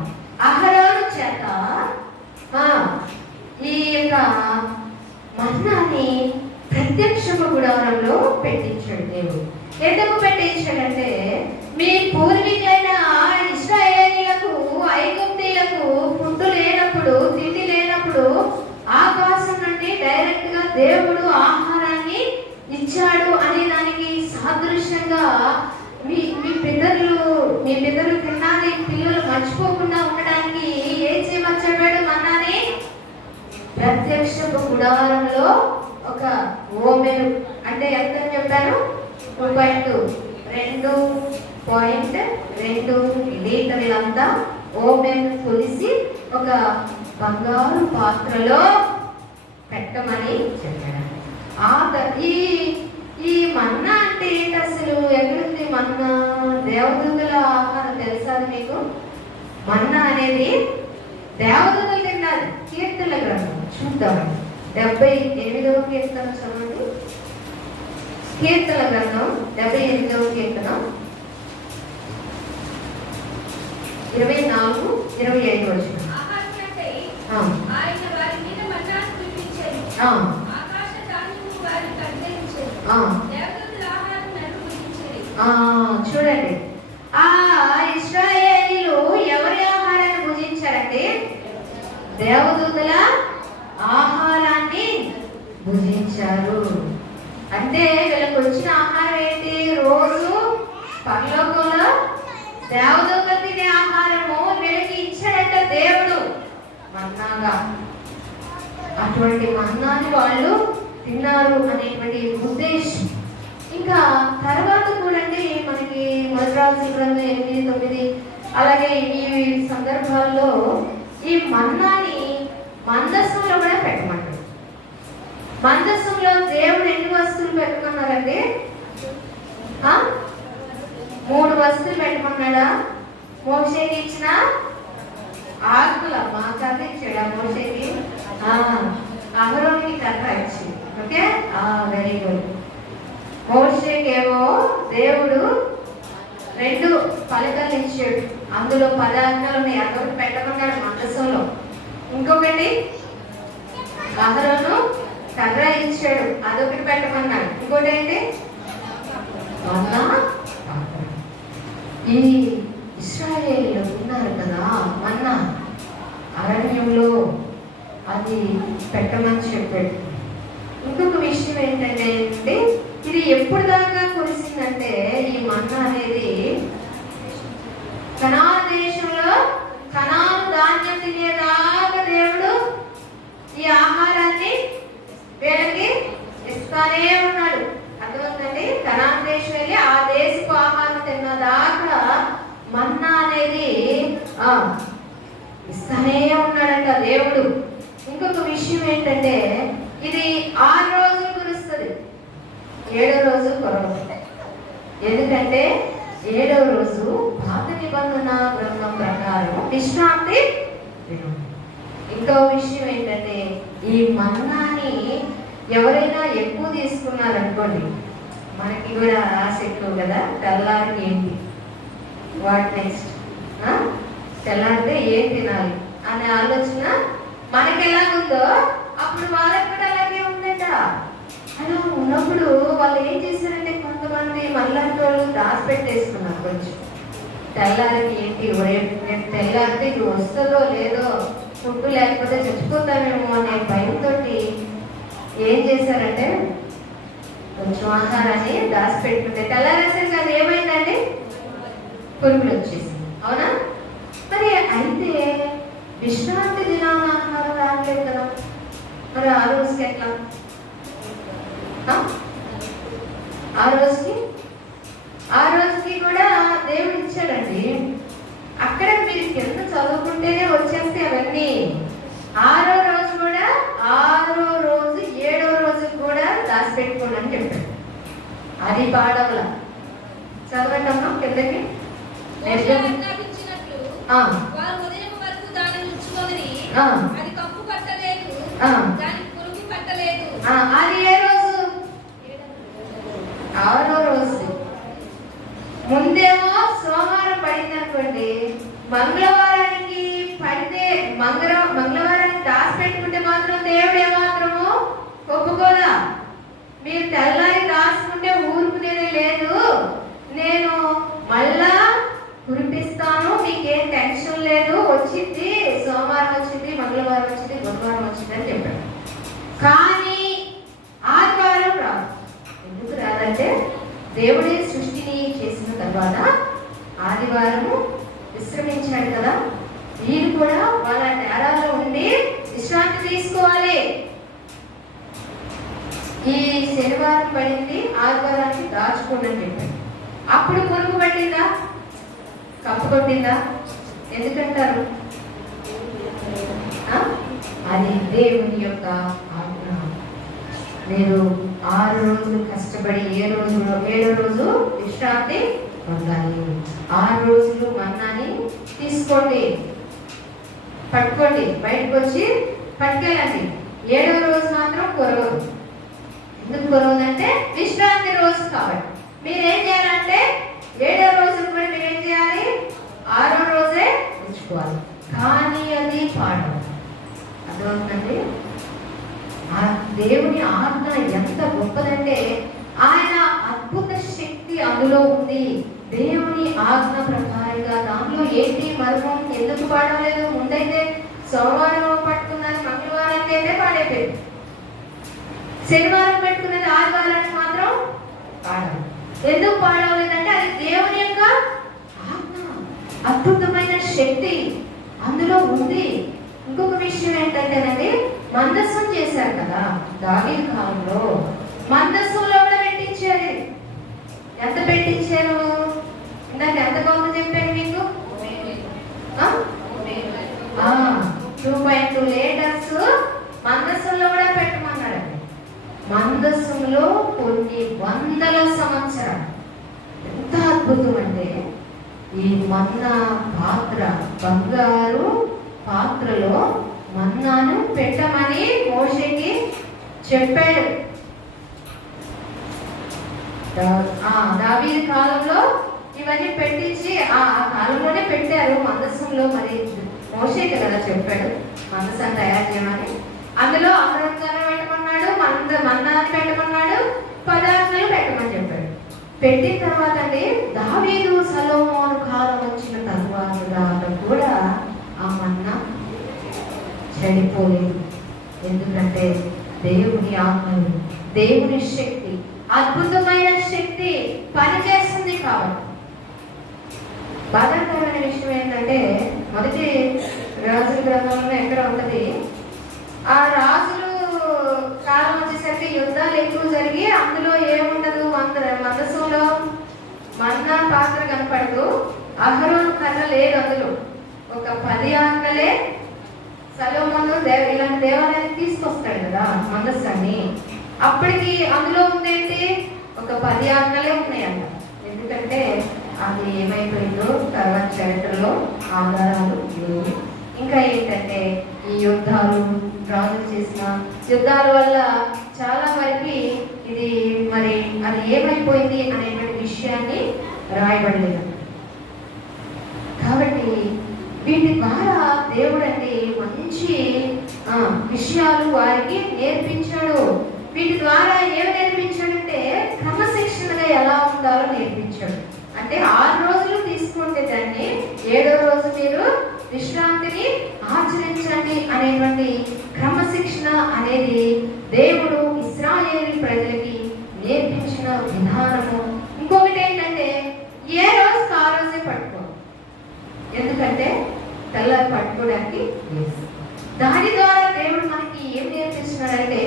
అహరోను చేత ఈ యొక్క మన్నాని ప్రత్యక్షపు గుడారంలో పెట్టించాడు దేవుడు. ఎందుకు పెట్టించాడంటే మీ పూర్వీకులైన ఇశ్రాయేలీయులకు, ఐగుప్తీయులకు ఫుడ్ లేనప్పుడు, తిండి లేనప్పుడు ఆకాశం నుండి డైరెక్ట్ గా దేవుడు ఆహారాన్ని ఇచ్చాడు అనే దానికి రీతిగా మీ పిల్లలు తినాలి, పిల్లలు మర్చిపోకుండా ఉండడానికి ఏం చేయమని చెప్పాడు? మన్నాని ప్రత్యక్షపు గుడారంలో ఒక ఓమెను అంటే ఎంత చెప్పాను? 2.2 లీటర్లంతా ఓమెను కొలిసి ఒక బంగారు పాత్రలో పెట్టమని చెప్పాడు. ఈ మన్నా అంటే ఏంటి అసలు? ఎక్కడుంది మన్నా? దేవదూతల ఆహారం తెలుసా మీకు? మన్నా అనేది దేవదూతలు తిన్నారు. కీర్తనల గ్రంథం చూద్దామండి. 78వ కీర్తన చదవండి. కీర్తనల గ్రంథం 78వ కీర్తన 24-25 వచ్చిన. ఆయన వారి మీద మన్నాను కురిపించాడు. ఆకాశ ధాన్యము వారికి అనుగ్రహించాడు. దేవదూతల ఆహారం నన్ను భుజించాడు. చూడండి, ఆ ఇశ్రాయేలీయులు ఎవరి ఆహారాన్ని భుజించారంటే దేవదూతల ఆహారాన్ని భుజించారు. అంటే వీళ్ళకి వచ్చిన ఆహారం ఏంటి? రోజు పరలోకంలో దేవదూతలు తినే ఆహారము వీళ్ళకి ఇచ్చాడట దేవుడు మన్నాగా. అటువంటి మన్నాని వాళ్ళు తిన్నారు అనేటువంటి ఉద్దేశం. ఇంకా తర్వాత చూడండి, మనకి మొదటి రాజుల గ్రంథం 8-9 అలాగే ఈ సందర్భాల్లో ఈ మన్నాని మందసంలో కూడా పెట్టమంటారు. మందసంలో దేవుడు ఎన్ని వస్తువులు పెట్టమన్నారండి? 3 వస్తువులు పెట్టమన్నాడా? మోషేకి ఇచ్చిన ఆకుల మా కథ ఇచ్చాడు. మోషేకి అహరోనికి కథ ఇచ్చింది. Okay, very good. మోషేకేమో దేవుడు 2 పలకలు ఇచ్చాడు. అందులో 10 ఆజ్ఞలు ఉన్నాయి. అదొకటి పెట్టమన్నాడు మందసంలో. ఇంకొకటి అహరోను కర్ర ఇచ్చాడు, అదొకటి పెట్టమన్నాడు. ఇంకోటి ఏంటి? మన్నా. ఈ ఇశ్రాయేలీయులు ఉన్నారు కదా మన్నా, అరణ్యంలో అది పెట్టమని చెప్పాడు. ఇంకొక విషయం ఏంటంటే ఇది ఎప్పుడు దాకా కురిసిందంటే ఈ మన్నా అనేది కనాను దేశంలో కనాను ధాన్యం తినేదాకా దేవుడు ఈ ఆహారాన్ని వీళ్ళకి ఇస్తానే ఉన్నాడు. అర్థమవుతుందండి? కనాను దేశం వెళ్ళి ఆ దేశపు ఆహారం తిన్నదాకా మన్నా అనేది ఇస్తానే ఉన్నాడంట దేవుడు. ఇంకొక విషయం ఏంటంటే ఇది 6 రోజులు కురుస్తుంది, 7వ రోజు కురవదు. ఎందుకంటే 7వ రోజు పాత నిబంధన గ్రంథం ప్రకారం విశ్రాంతి దినం. ఇంకో విషయం ఏంటంటే ఈ మన్నాని ఎవరైనా ఎక్కువ తీసుకున్నారనుకోండి, మనకి కూడా ఆశ ఎక్కువ కదా, తెల్లారి ఏంటి వాట్ నెక్స్ట్, తెల్లారితే ఏం తినాలి అనే ఆలోచన మనకి ఎలాగుందో అప్పుడు వాళ్ళకి కూడా అలాగే ఉందట. అలా ఉన్నప్పుడు వాళ్ళు ఏం చేశారంటే కొంతమంది మళ్ళీ వాళ్ళు దాచి పెట్టేసుకున్నారు. కొంచెం తెల్లారికి ఏంటి, రేపు తెల్లారితే ఇది వస్తుందో లేదో, ఫుడ్ లేకపోతే చచ్చిపోతామేమో అనే భయంతో ఏం చేశారంటే కొంచెం ఆహారాన్ని దాచిపెట్టుకుంటే తెల్లారేసరికి అది ఏమైందండి? పురుగులు వచ్చేసింది. అవునా? మరి అయితే విశ్రాంతి దినాన ఆహారం రావట్లేదు కదా, మరి ఆ రోజుకి ఎట్లా? ఆ రోజుకి కూడా దేవుడు ఇచ్చాడండి. అక్కడ మీరు కింద చదువుకుంటేనే వచ్చేస్తే అవన్నీ. 6వ రోజు కూడా 6వ రోజు 7వ రోజు కూడా దాచిపెట్టుకోండి అని చెప్పాడు. అది పాడవల చదవటమ్మా కిందకి. ఆజ్ఞాపించినట్లు వారు ఉదయం వరకు దానిని ఉంచుకొని అది కప్పు పట్టలేదు, దానికి పురుగు పట్టలేదు. అది ఏ రోజు? 6వ రోజు. ముందేమో సోమవారం పడింది అనుకోండి, మంగళవారానికి పడితే మంగళవారానికి దాచి పెట్టుకుంటే మాత్రం దేవుడు ఏమాత్రము ఒప్పుకోదా. మీరు తెల్లారి దాచుకుంటే ఊరుకునేదే లేదు, నేను మళ్ళా కురిపిస్తాను, మీకేం టెన్షన్ లేదు, వచ్చింది సోమవారం వచ్చింది, మంగళవారం వచ్చింది, బుధవారం వచ్చింది అని చెప్పాడు. కానీ ఆదివారం రాదు. ఎందుకు రాదంటే దేవుడే సృష్టిని తర్వాత ఆదివారము విశ్రమించాడు కదా, వీరు కూడా వాళ్ళ నేరాల్లో ఉండి విశ్రాంతి తీసుకోవాలి. ఈ శనివారం పడింది, ఆదివారానికి దాచుకోండి అని చెప్పాడు. అప్పుడు పురుగు పట్టిందా, కప్పు కొట్టిందా? ఎందుకంటారు? అది దేవుని యొక్క ఆజ్ఞ. మీరు 6 రోజులు కష్టపడి 7వ రోజు విశ్రాంతి పొందాలి. 6 రోజులు మన్నాని తీసుకోండి, పట్టుకోండి, బయటకు వచ్చి పట్టుకెళ్ళండి. 7వ రోజు మాత్రం కొరవదు. ఎందుకు కొరవదంటే విశ్రాంతి రోజు కాబట్టి. మీరేం చేయాలంటే 7వ రోజు కూడా మీరేం చేయాలి, 6వ రోజే ఉంచుకోవాలి. కానీ అది పాడవు. అర్థమవుతుందండి? ఆ దేవుని ఆజ్ఞ ఎంత గొప్పదంటే ఆయన అద్భుత శక్తి అందులో ఉంది. దేవుని ఆజ్ఞ ప్రకారంగా దానిలో ఏంటి మర్మం, ఎందుకు పాడలేదు? ముందైతే సోమవారం పట్టుకున్నది మంగళవారానికి అయితే పాడైపోయింది, శనివారం పెట్టుకున్నది ఆదివారానికి మాత్రం పాడదు. ఎందుకు పాడవలేదంటే అది దేవుని యొక్క ఆజ్ఞ, అద్భుతమైన శక్తి అందులో ఉంది. ఇంకొక విషయం ఏంటంటేనండి, మందస్సం చేశారు కదా దావీదు కాలంలో, మందస్సంలో కూడా పెట్టించారు. ఎంత పెట్టించారు? ఇందాక ఎంత కొంత చెప్పాను మీకు, 2.2 లీటర్స్ మందస్సంలో కూడా పెట్టమన్నాడు. మందస్సంలో కొన్ని వందల సంవత్సరాలు. ఎంత అద్భుతం అంటే ఈ మన్నా పాత్ర, బంగారు పాత్రలో మన్నాను పెట్టమని మోషేకి చెప్పాడు. దావీదు కాలంలో ఇవన్నీ పెట్టించి ఆ కాలంలోనే పెట్టారు మందస్సంలో. మరి మోషేకి కదా చెప్పాడు మందసం తయారు చేయమని. అందులో అమృతాన్ని పెట్టమన్నాడు, మన్నాన్ని పెట్టమన్నాడు, పదార్థాలు పెట్టమని చెప్పాడు. పెట్టిన తర్వాత అండి దావీదు సొలొమోను కాలం వచ్చిన తర్వాత కూడా ఆ మన్నా చెడిపోలేదు. ఎందుకంటే దేవుని ఆత్మలు, దేవుని శక్తి, అద్భుతమైన శక్తి పనిచేస్తుంది కాబట్టి. బాధాకరమైన విషయం ఏంటంటే మొదటి రాజుల గ్రంథంలో ఎక్కడ ఉంటది, ఆ రాజులు కాలం వచ్చేసరికి యుద్ధాలు ఎక్కువ జరిగి అందులో ఏముండదు, మందసంలో మన్నా పాత్ర కనపడదు, అహరోను కర్ర లేదు, అందులో ఒక 10 ఆజ్ఞలే. సొలొమోను ఇలాంటి దేవాలయాన్ని తీసుకొస్తాడు కదా మందస్సాన్ని, అప్పటికి అందులో ఉందేంటి, ఒక 10 ఆజ్ఞలే ఉన్నాయంట. ఎందుకంటే అది ఏమైపోయిందో తర్వాత చరిత్రలో ఆధారాలు లేవు. ఇంకా ఏంటంటే ఈ యుద్ధాలు, రాజులు చేసిన యుద్ధాల వల్ల చాలా వరకు ఇది మరి అది ఏమైపోయింది అనేటువంటి విషయాన్ని రాయబడలేదు. కాబట్టి వీటి ద్వారా దేవుడు అంటే మంచి విషయాలు వారికి నేర్పించాడు. వీటి ద్వారా ఏమి నేర్పించాడంటే క్రమశిక్షణగా ఎలా ఉండాలో నేర్పించాడు. అంటే 6 రోజులు తీసుకుంటే దాన్ని 7వ రోజు మీరు విశ్రాంతిని ఆచరించండి అనేటువంటి క్రమశిక్షణ అనేది దేవుడు ఇశ్రాయేలు ప్రజలకి నేర్పించిన విధానము. ఇంకొకటి ఏంటంటే ఏ రోజుకి ఆ రోజే పట్టుకో, ఎందుకంటే తెల్లారి పట్టుకోవడానికి. దాని ద్వారా దేవుడు మనకి ఏం నేర్పిస్తున్నాడంటే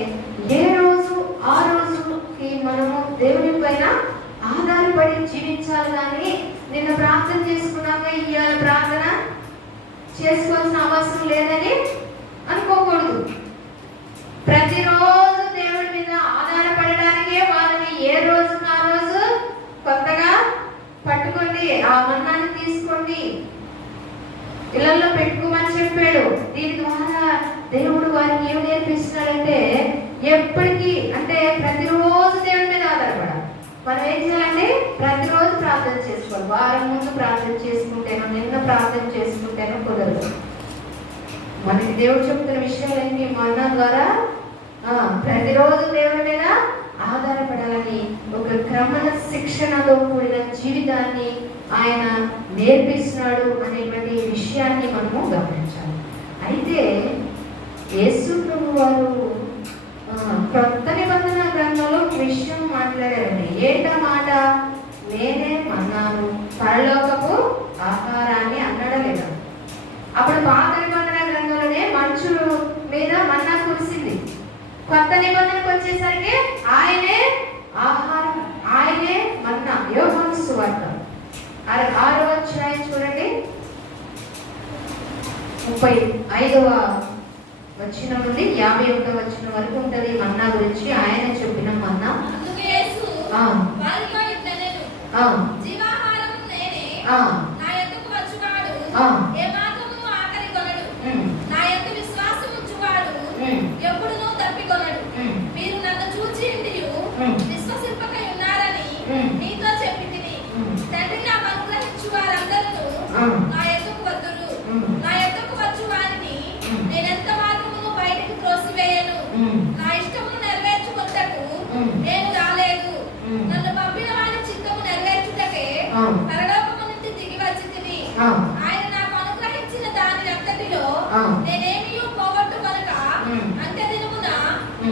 ఏ రోజు ఆ రోజుకి మనము దేవుని పైన ఆధారపడి జీవించాలి. కానీ నిన్న ప్రార్థన చేసుకున్నాక ఇవాళ ప్రార్థన చేసుకోవాల్సిన అవసరం లేదని అనుకోకూడదు. ప్రతిరోజు దేవుడి మీద ఆధారపడడానికే వాళ్ళని ఏ రోజుకి ఆ రోజు కొత్తగా పట్టుకోండి, ఆ మన్నాన్ని తీసుకోండి, ఇళ్లలో పెట్టుకోమని చెప్పాడు. దీని ద్వారా దేవుడు వారికి ఏం నేర్పిస్తున్నాడంటే ఎప్పటికీ అంటే ప్రతిరోజు దేవుడి మీద ఆధారపడాలి. మనం ఏం చేయాలంటే ప్రతిరోజు ప్రార్థన చేసుకోవాలి. వారం ముందు ప్రార్థన చేసుకుంటేనో నిన్న ప్రార్థన చేసుకుంటేనో కుదరదు. మనకి దేవుడు చెప్తున్న విషయాలన్నీ మన ద్వారా ప్రతిరోజు దేవుడి మీద ఆధారపడాలని ఒక క్రమణ శిక్షణతో కూడిన జీవితాన్ని ఆయన నేర్పిస్తున్నాడు అనేటువంటి విషయాన్ని మనము గమనించాలి. అయితే యేసు ప్రభు వారు కొత్త నిబంధన గ్రంథంలో విషయం మాట్లాడారండి. ఏంటా మాట? నేనే మన్నాను, పరలోకపు ఆహారాన్ని అన్నాడా లేదా? అప్పుడు పాత నిబంధన గ్రంథంలోనే మంచు మీద మన్నా కురిసింది. కొత్త నిబంధనకు వచ్చేసరికి ఆయనే ఆహారం, ఆయనే మన్నా. యోహాను సువార్త 6వ అధ్యాయం చూడండి, 35వ వచనం నుండి 51వ వచనం వరకు ఉంటది మన్నా గురించి. ఆయన చెప్పిన మన్నా అందుకు యేసు వారితో ఇట్లనెను, జీవాహారము నేనే, నా యొద్దకు వచ్చువాడు ఏ మాత్రమును ఆకలి కొనడు, నా యందు విశ్వాసము ఉంచువాడు ఎప్పుడునూ తప్పికొనడు. మీరు నన్ను చూచి విశ్వసింపకై ఉన్నారని మీతో చెప్పి తిని, తండ్రి నాకు అనుగ్రహించు వారందరూ నా యొద్దకు వద్దురు. నా యొద్దకు వచ్చు వారిని నేనెంత మాత్రమును బయటికి త్రోసివేయను. నా ఇష్టమును నెరవేర్చుకొనుటకు నేను రాలేదు, నన్ను పంపిన వారి చిత్తము నెరవేర్చుటకే పరలోకము నుండి దిగి వచ్చి తిని, ఆయన నాకు అనుగ్రహించిన దాని అంతటిలో నేనేమీ పోగొట్టుకొనక అంత్య దినమున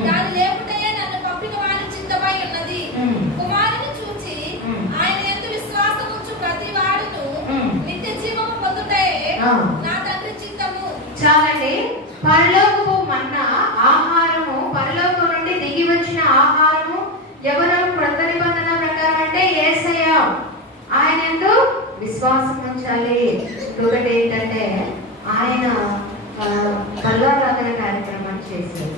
దాని లేపుటయే నన్ను పంపిన వారి చిత్తమై ఉన్నది. కుమారుని చూచి ఆయన యందు విశ్వాసముంచు ప్రతి వాడును నిత్య జీవము పొందుటయే నా తండ్రి చిత్తము. చాలండి. పరలోకపు మన్నా ఆహారము, పరలోకం నుండి దిగి వచ్చిన ఆహారము ఎవరు? క్రొత్త నిబంధన ప్రకారం అంటే యేసయ్య. ఆయన యందు విశ్వాసం ఉంచాలి. ఇంకొకటి ఏంటంటే ఆయన బల్లారాధన కార్యక్రమాన్ని చేశారు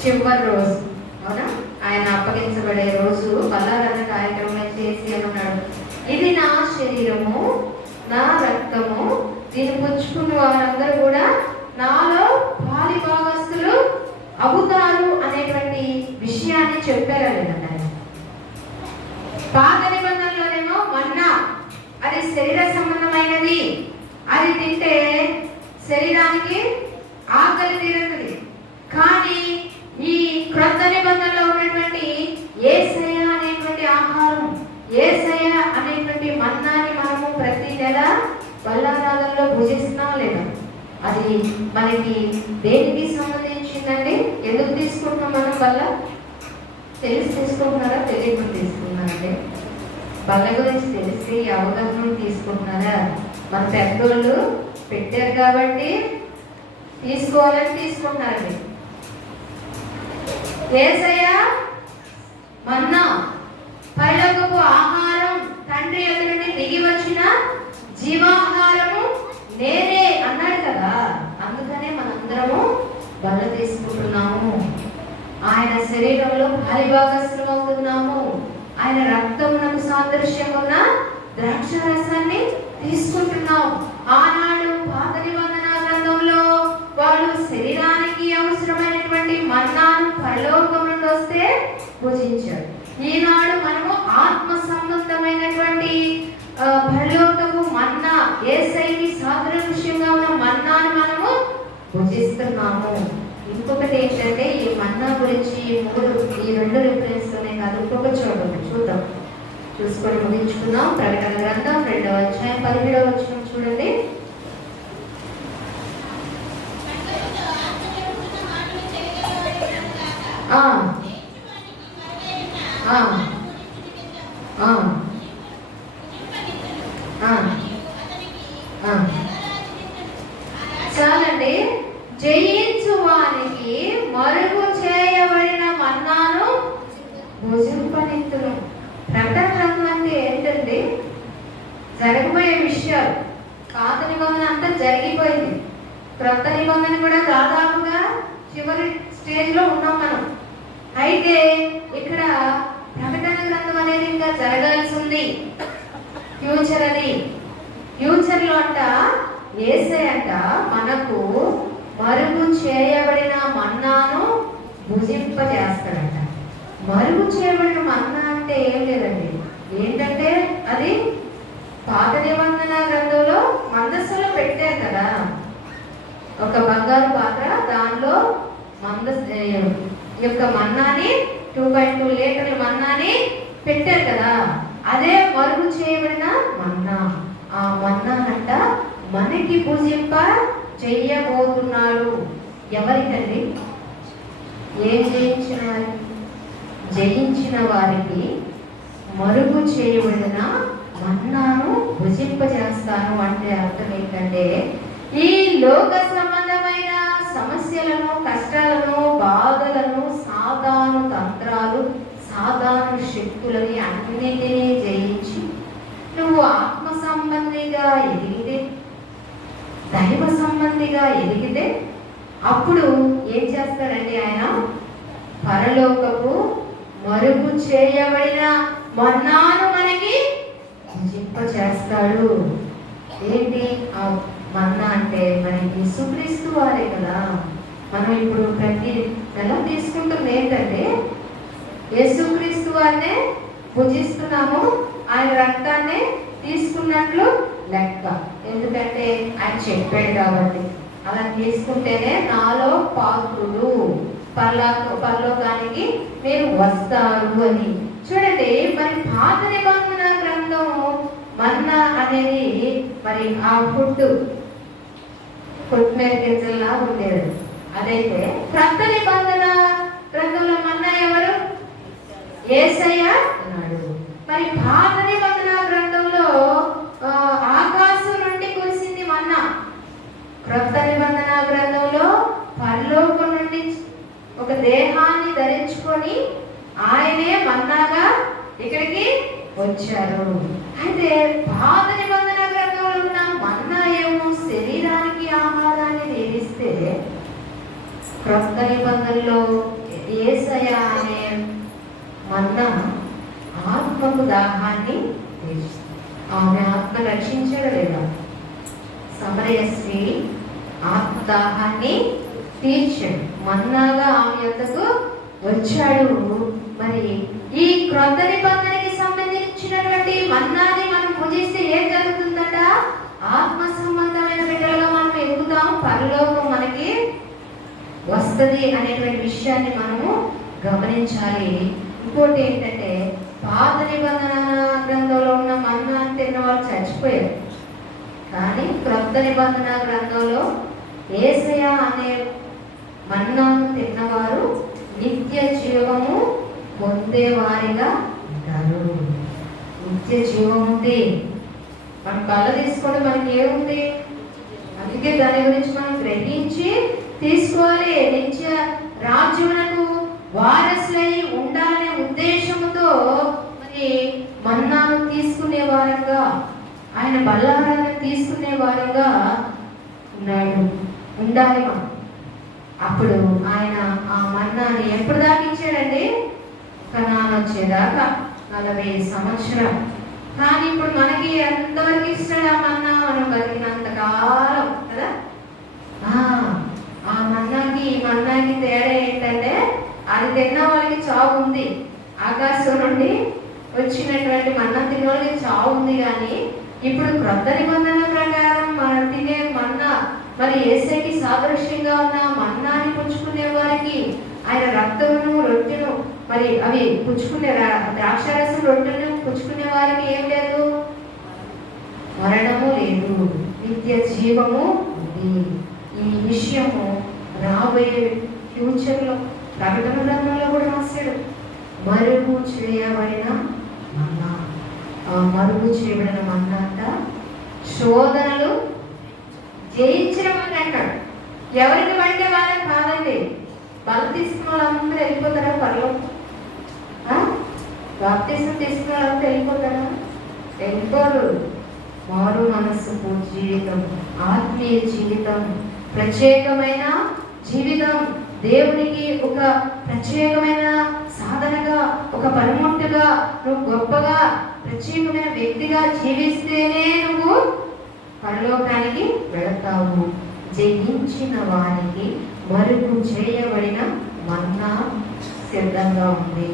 చివరి రోజు. అవునా? ఆయన అప్పగించబడే రోజు బల్లారాధన కార్యక్రమం చేసి అన్నాడు, ఇది నా శరీరము, నా రక్తము, దీన్ని పుచ్చుకున్న వారందరూ కూడా నాలో పాలి భాగస్తులు అవుతారు అనేటువంటి విషయాన్ని చెప్పారు లేదండి. పాత నిబంధనలోనేమో మన్నా అది శరీర సంబంధమైనది, అది తింటే శరీరానికి ఆకలి తీరుతుంది. కానీ ఈ క్రొత్త నిబంధనలో ఉన్నటువంటి యేసయ్య అనేటువంటి ఆహారం, యేసయ్య అనేటువంటి మన్నాని మనము ప్రతి నెల బల్లారాధనలో భుజిస్తున్నాం లేదా? అది మనకి దేనికి సంబంధించిందండి? ఎందుకు తీసుకుంటున్నాం మనం బల్ల? తెలిసి తీసుకుంటున్నారా, తెలియకుండా తీసుకుంటున్నారండి? బల్ల గురించి తెలిసి అవగాహన తీసుకుంటున్నారా? మన పెద్దోళ్ళు పెట్టారు కాబట్టి తీసుకోవాలని తీసుకుంటున్నారండి. యేసయ్య మన్నా పరలోకపు ఆహారం, తండ్రి యొద్ద నుండి దిగి వచ్చిన జీవాహారము నేనే అన్నాడు కదా. అందుకనే మనందరము బల్ల తీసుకుంటున్నాము. ఆయన శరీరంలో భాగస్వాములం అవుతున్నాము. ఆయన రక్తమునకు సాదృశ్యం ఉన్న ద్రాక్ష రసాన్ని తీసుకుంటున్నాం. ఆనాడు పాత నిబంధన గ్రంథంలో వాళ్ళు శరీరానికి అవసరమైనటువంటి మన్నాను పరలోకం నుండి వస్తే భుజించారు. ఈనాడు మనము ఆత్మ సంబంధమైనటువంటి పరలోకము మన్నా, యేసయ్యకి సాదృశ్యంగా ఉన్న మన్నాను మనము భుజిస్తున్నాము. ఇంకొకటి ఏంటంటే ఈ మన్నా గురించి ఈ రెండు రిఫరెన్స్ లోనే కాదు, ఇంకొక చూద్దాం, చూసుకొని ముగించుకుందాం. ప్రకటన గ్రంథం 2వ అధ్యాయం 17వ వచనం చూడండి. చాలండి. జయించు వానికి మరుగు చేయబడిన మన్నాను భుజింపనిత్తును. ప్రకటన గ్రంథం అంటే ఏంటండి? జరగబోయే విషయాలు. పాత నిబంధన అంతా జరిగిపోయింది, క్రొత్త నిబంధన కూడా దాదాపుగా చివరి స్టేజ్ లో ఉన్నాం మనం. అయితే ఇక్కడ ప్రకటన గ్రంథం అనేది ఇంకా జరగాల్సి ఉంది. ఫ్యూచర్ అది. ఫ్యూచర్ లో అంట యేసయ్య అంట మనకు మరుగు చేయబడిన మన్నాను భుజింపజేస్తాడంట. మరుగు చేయబడిన మన్నా అంటే ఏం లేదండి, ఏంటంటే అది పాత నిబంధన గ్రంథంలో మందస్సులో పెట్టారు కదా, ఒక బంగారు పాత్ర, దానిలో యొక్క మన్నాని 2.2 లీటర్ల మన్నాని పెట్టారు కదా, అదే మరుగు చేయబడిన మన్నా. ఆ మన్నానంట మనకి పూజింప చెయ్యబోతున్నాడు. ఎవరికండి? ఏం జయించిన వారికి. జయించిన వారికి మరుగు చేయబడిన మన్నాను భుజింపజేస్తాను అంటే అర్థం ఏంటంటే ఈ లోక సంబంధమైన సమస్యలను, కష్టాలను, బాధలను, సాధారణ తంత్రాలు, సాధారణ శక్తులని అన్నిటినీ జయించి నువ్వు ఆత్మ సంబంధిగా ఎదిగితే, దైవ సంబంధిగా ఎదిగితే అప్పుడు ఏం చేస్తాడండి ఆయన? పరలోకపు మరుగు చేయబడిన మన్నాను మనకి భుజింపజేస్తాడు. ఏంటి ఆ మన్నా అంటే? మరి యేసుక్రీస్తు వారే కదా. మనం ఇప్పుడు ప్రతి నెల తీసుకుంటుంది ఏంటంటే యేసుక్రీస్తు వారినే భుజిస్తున్నాము, ఆయన రక్తాన్ని తీసుకున్నట్లు లెక్క. ఎందుకంటే ఆయన చెప్పాడు కాబట్టి. అలా తీసుకుంటేనే నాలో పాత్రులు పరలోకానికి మీరు వస్తారు అని. చూడండి, మరి పాత నిబంధన గ్రంథం మన్నా అనేది మరి ఆ ఫుడ్ కొత్తిమీర గింజల్లా ఉండేది. అదైతే క్రొత్త నిబంధన గ్రంథంలో మన్నా ఎవరు? యేసయ్య అన్నాడు. మరి పాత నిబంధన గ్రంథంలో ఆకాశం నుండి కురిసింది మన్నా. క్రొత్త నిబంధన గ్రంథంలో పరలోకం నుండి ఒక దేహాన్ని ధరించుకొని ఆయనే మన్నాగా ఇక్కడికి వచ్చారు. అయితే పాత నిబంధన గ్రంథంలో ఉన్న మన్నా ఏమో శరీరానికి ఆహారాన్ని దేవిస్తే, క్రొత్త నిబంధనలో యేసయ్య అనే మన్నా ఆత్మకు దాహాన్ని తీర్చింది. ఆమె ఆత్మ రక్షించడం లేదా? సమరయ స్త్రీ ఆత్మ దాహాన్ని తీర్చాడు, మన్నాగా ఆమె యొద్దకు వచ్చాడు. మరి ఈ క్రొత్త నిబంధనకి సంబంధించినటువంటి మన్నాని మనం భుజిస్తే ఏం జరుగుతుందట? ఆత్మ సంబంధమైన బిడ్డలుగా మనం ఎదుగుతాం, పరలోకం మనకి వస్తుంది అనేటువంటి విషయాన్ని మనము గమనించాలి. ఇంకోటి ఏంటంటే పాత నిబంధన గ్రంథంలో ఉన్న మన్నా తిన్న వాళ్ళు చచ్చిపోయారు. కానీ క్రొత్త నిబంధన గ్రంథంలో యేసయ్య అనే మన్నాను తిన్నవారు నిత్య జీవము పొందేవారిగా ఉంటారు. నిత్య జీవం ఉంది. మన కళ్ళ తీసుకోవడం మనకి ఏముంది? అందుకే దాని గురించి మనం గ్రహించి తీసుకోవాలి. నిత్య రాజ్యమునకు వారసులై ఉండాలనే ఉద్దేశంతో మరి మన్నాను తీసుకునే వారంగా, ఆయన బల్లారాన్ని తీసుకునే వారంగా ఉండాలి మనం. అప్పుడు ఆయన ఆ మన్నాని ఎప్పుడు దాకా ఇచ్చాడండి? కనాను వచ్చేదాకా 40 సంవత్సరాలు. కానీ ఇప్పుడు మనకి ఎంతవరకు ఇస్తాడు ఆ మన్నా? మనం బతికినంత కాలం కదా. ఆ మన్నాకి ఈ మన్నాకి తేడా ఏంటంటే అది తిన్న వాళ్ళకి చావు ఉంది. ఆకాశం నుండి వచ్చినటువంటి మన్నా తిన్న వాళ్ళకి చావు ఉంది. కానీ ఇప్పుడు క్రొత్త నిబంధన ప్రకారం మనం తినే మన్నా, మరి యేసయ్యకి సాదృశ్యంగా ఉన్న మన్నాని పుచ్చుకునే వారికి ఆయన రక్తమును రొట్టెను మరి అవి పుచ్చుకునే ద్రాక్షారసం రొట్టెను పుచ్చుకునే వారికి ఏం లేదు? మరణము లేదు, నిత్య జీవము ఉంది. ఈ విషయము రాబోయే ఫ్యూచర్లో ప్రకటన గ్రంథంలో కూడా రాశాడు. మరుగు చేయబడిన మన్నా, మరుగు చేయబడిన మన్నా అంట శోధనలు జయించడం అని అంటాడు. ఎవరికి పడితే వాళ్ళకి కాదండి. బలం తీసుకున్న వాళ్ళందరూ వెళ్ళిపోతారా? పరలోకం బాప్తిసం తీసుకున్న వాళ్ళంతా వెళ్ళిపోతారా? వెళ్ళిపోరు. మారు మనస్సు జీవితం, ఆత్మీయ జీవితం, ప్రత్యేకమైన జీవితం, దేవునికి ఒక ప్రత్యేకమైన సాధనగా, ఒక పనిముట్టుగా, నువ్వు గొప్పగా ప్రత్యేకమైన వ్యక్తిగా జీవిస్తేనే నువ్వు పరలోకానికి వెళతావు. జయించిన వారికి మరుగు చేయబడిన మన్నా సిద్ధంగా ఉంది.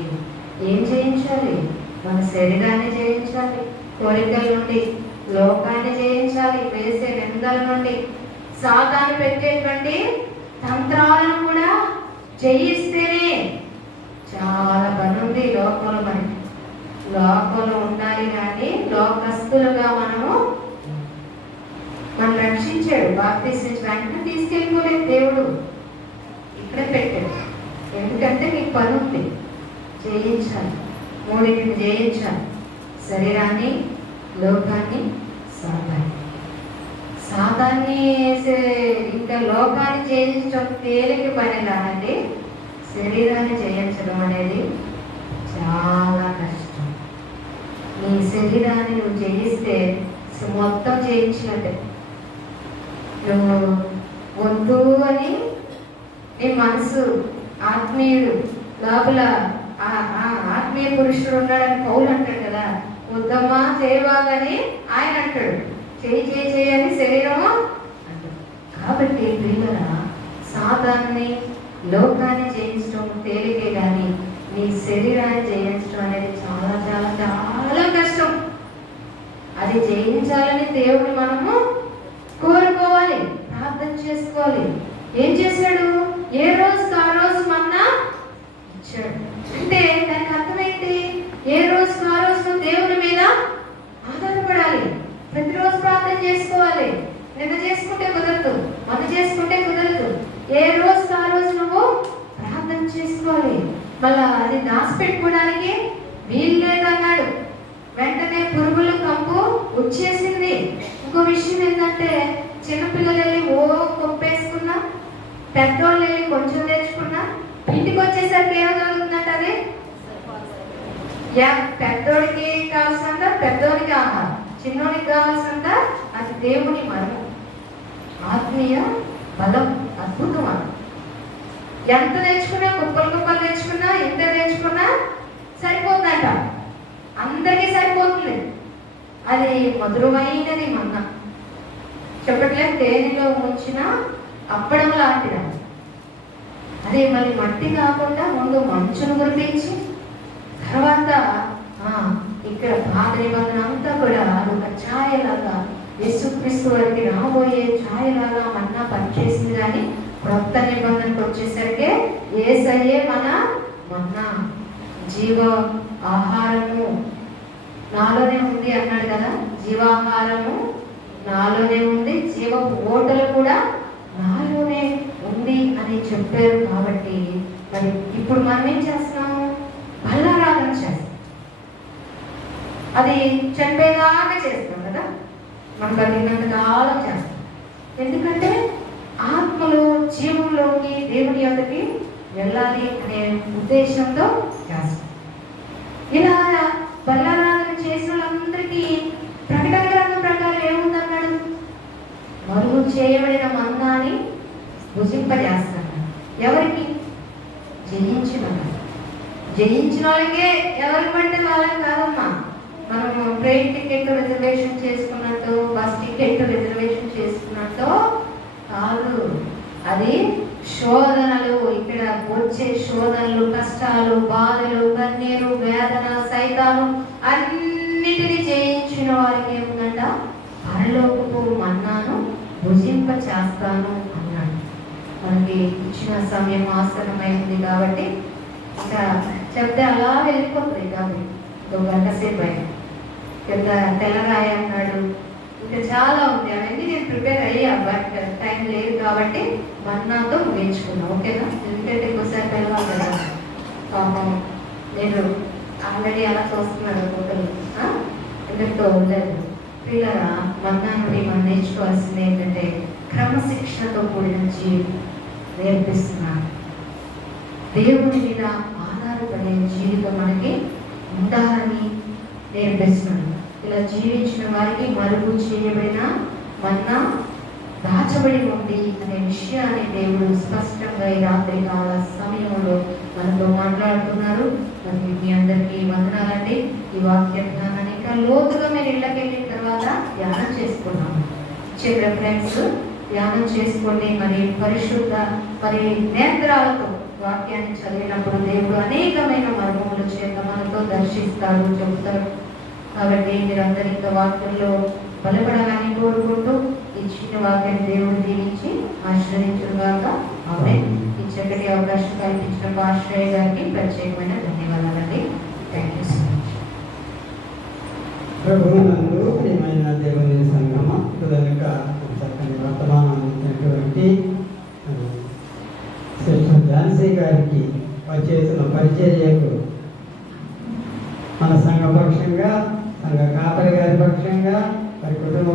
ఏం జయించాలి? మన శరీరాన్ని జయించాలి, కోరికల నుండి లోకాన్ని జయించాలి, వేసే నిందల నుండి, సాతాను పెట్టేటువంటి తంత్రాలను కూడా జయిస్తేనే. చాలా పని ఉంది లోకంలో. మనకి లోకంలో ఉండాలి, కానీ లోకస్తులుగా మనం రక్షించాడు. బాప్తిసం వెంటనే తీసుకెళ్ళిపోలేదు దేవుడు, ఇక్కడే పెట్టాడు. ఎందుకంటే నీకు పని ఉంది, జయించాలి. మూడింటిని జయించాలి. శరీరాన్ని, లోకాన్ని, సాతాన్ని. సాతాన్ని ఇంకా లోకాన్ని జయించడం తేలిక పని కాదండి. శరీరాన్ని జయించడం అనేది చాలా కష్టం. నీ శరీరాన్ని నువ్వు జయిస్తే మొత్తం జయించినట్టే. నువ్వు వద్దు అని నీ మనసు, ఆత్మీయుడు లోపల ఆత్మీయ పురుషుడు ఉన్నాడని పౌలు అంటాడు కదా, వద్దమ్మా చేయవాలని ఆయన అంటాడు. చేయాలి శరీరము అంటాడు. కాబట్టి ప్రియులారా, సాతాన్ని, లోకాన్ని జయించడం తేలికే కానీ నీ శరీరాన్ని జయించడం అనేది చాలా చాలా చాలా కష్టం. అది జయించాలని దేవుడు మనము కోరుకోవాలి, ప్రార్థన చేసుకోవాలి. ఏం చేశాడు? ఏ రోజుకి ఆ రోజు మన్నా ఇచ్చాడు. అంటే దానికి అర్థమైంది, ఏ రోజుకి ఆ రోజు దేవుని మీద ఆధారపడాలి. ప్రతిరోజు ప్రార్థన చేసుకోవాలి. నిన్న చేసుకుంటే కుదరదు, మొన్న చేసుకుంటే కుదరదు. ఏ రోజుకి ఆ రోజు నువ్వు ప్రార్థన చేసుకోవాలి. మళ్ళా అది దాచిపెట్టుకోవడానికి వీలు లేదన్నాడు. వెంటనే పురుగుల కంపు వచ్చేసింది. ఇంకో విషయం ఏంటంటే, చిన్నపిల్లలు వెళ్ళి కొప్పేసుకున్నా, పెద్దోళ్ళు వెళ్ళి కొంచెం తెచ్చుకున్నా, ఇంటికి వచ్చేసరికి ఏం జరుగుతుందంట, అది పెద్దోడికి కావాల్సినంత పెద్దోడికి ఆహారం, చిన్నోడికి కావాల్సినంత అది దేవుని మరణం, ఆత్మీయ బలం, అద్భుతం. ఎంత తెచ్చుకున్నా, కుప్పలు తెచ్చుకున్నా, ఎంత తెచ్చుకున్నా సరిపోతుందంట. అందరికీ సరిపోతుంది. అది మధురమైనది మన్నా. చెప్పట్లేదు, తేనెలో ముంచిన అప్పడం లాంటిది. అదే మళ్ళీ మట్టి కాకుండా ముందు మంచును కురిపించి తర్వాత ఇక్కడ పాత నిబంధన అంతా కూడా ఒక ఛాయలాగా, యేసుక్రీస్తు వారికి రాబోయే ఛాయలాగా మన్నా పనిచేసింది. కానీ క్రొత్త నిబంధనకు వచ్చేసరికి యేసయ్యే మన మన్నా, జీవ ఆహారము నాలోనే ఉంది అన్నాడు కదా. జీవాహారము నాలోనే ఉంది, జీవ ఓటలు కూడా నాలోనే ఉంది అని చెప్పారు. కాబట్టి మరి ఇప్పుడు మనం ఏం చేస్తున్నాము? బల్లారాధన చేస్తాం. అది చనిపోయేదాకా చేస్తాం కదా, మనం బతికినంత కాలం చేస్తాం. ఎందుకంటే ఆత్మలు జీవంలోకి దేవుని యొక్కకి వెళ్ళాలి అనే ఉద్దేశంతో చేస్తాం. ఇలా బల్లారాధన చేసిన వాళ్ళందరికీ ప్రకటన గ్రంథం ప్రకారం ఏముందన్నాడు? మరుగు చేయబడిన మన్నాని భుజింపజేస్తాడు. ఎవరికి? జయించిన వాళ్ళకే. ఎవరికి పడితే వాళ్ళకి కాదమ్మా. మనము ట్రైన్ టికెట్ రిజర్వేషన్ చేసుకున్నట్టు, బస్ టికెట్ రిజర్వేషన్ చేసుకున్నట్టు కాదు. అది శోధనలు, ఇక్కడ వచ్చే శోధనలు, కష్టాలు, బాధలు, కన్నీరు, వేదన, సైతాను అన్నిటినీ జయించిన వారికి ఏముందంట? పరలోకపు మన్నాను భుజింప చేస్తాను అన్నాడు. మనకి ఇచ్చిన సమయం ఆసనమైంది కాబట్టి ఇంకా చెప్తే అలా వెళ్ళిపోతుంది. కాబట్టి ఒక గంట సేపు అయింది. పెద్ద తెల్లరాయి అన్నాడు, ఇంకా చాలా ఉంది. అవన్నీ నేను ప్రిపేర్ అయ్యా, బట్ టైం లేదు కాబట్టి మన్నాతో ముగించుకున్నాను. ఓకేనా? ఎందుకంటే ఒకసారి తెలవాలి కదా. పాపం నేను ఆల్రెడీ అలా చూస్తున్నాను ఒకరు ఎందుకంటే ఉండదు. పిల్లరా, మన్నా నుండి మనం నేర్చుకోవాల్సింది ఏంటంటే క్రమశిక్షణతో కూడిన జీవితం నేర్పిస్తున్నాను. దేవుని మీద ఆధారపడే జీవితం మనకి ఉండాలని నేర్పిస్తున్నాడు. ఇలా జీవించిన వారికి మరుగు చేయబడిన మన్నా దాచబడి ఉంది అనే విషయాన్ని దేవుడు స్పష్టంగా ఈ రాత్రి కాల సమయంలో మనతో మాట్లాడుతున్నారు. మరి మీ అందరికీ వందనాలండి. ఈ వాక్య ధ్యానాన్ని ఇంకా లోతుగా మీరు ఇళ్ళకి వెళ్ళిన తర్వాత ధ్యానం చేసుకున్నాము. ఇచ్చే రెఫరెన్స్ ధ్యానం చేసుకోండి. మరి పరిశుద్ధ మరి నేత్రాలతో వాక్యాన్ని చదివినప్పుడు దేవుడు అనేకమైన మర్మముల చేత మనతో దర్శిస్తాడు, చెబుతాడు. కాబట్టి మీరందరూ ఇంకా వాక్యంలో బలపడాలని కోరుకుంటూ ఇచ్చిన వాక్యాన్ని దేవుడు దీవించి ఆశీర్వదించుగాక. ఆమేన్. ఈ చక్కటి అవకాశం కల్పించిన పాస్టర్ గారికి ప్రత్యేకమైన ధన్యవాదాలండి. Thank you so much. ప్రభువునందు ప్రియమైన దేవుని సంగమ కనుక చక్కని వర్తమానం అందించినటువంటి సిస్టర్ ఝాన్సీ గారికి చేసిన పరిచర్యకు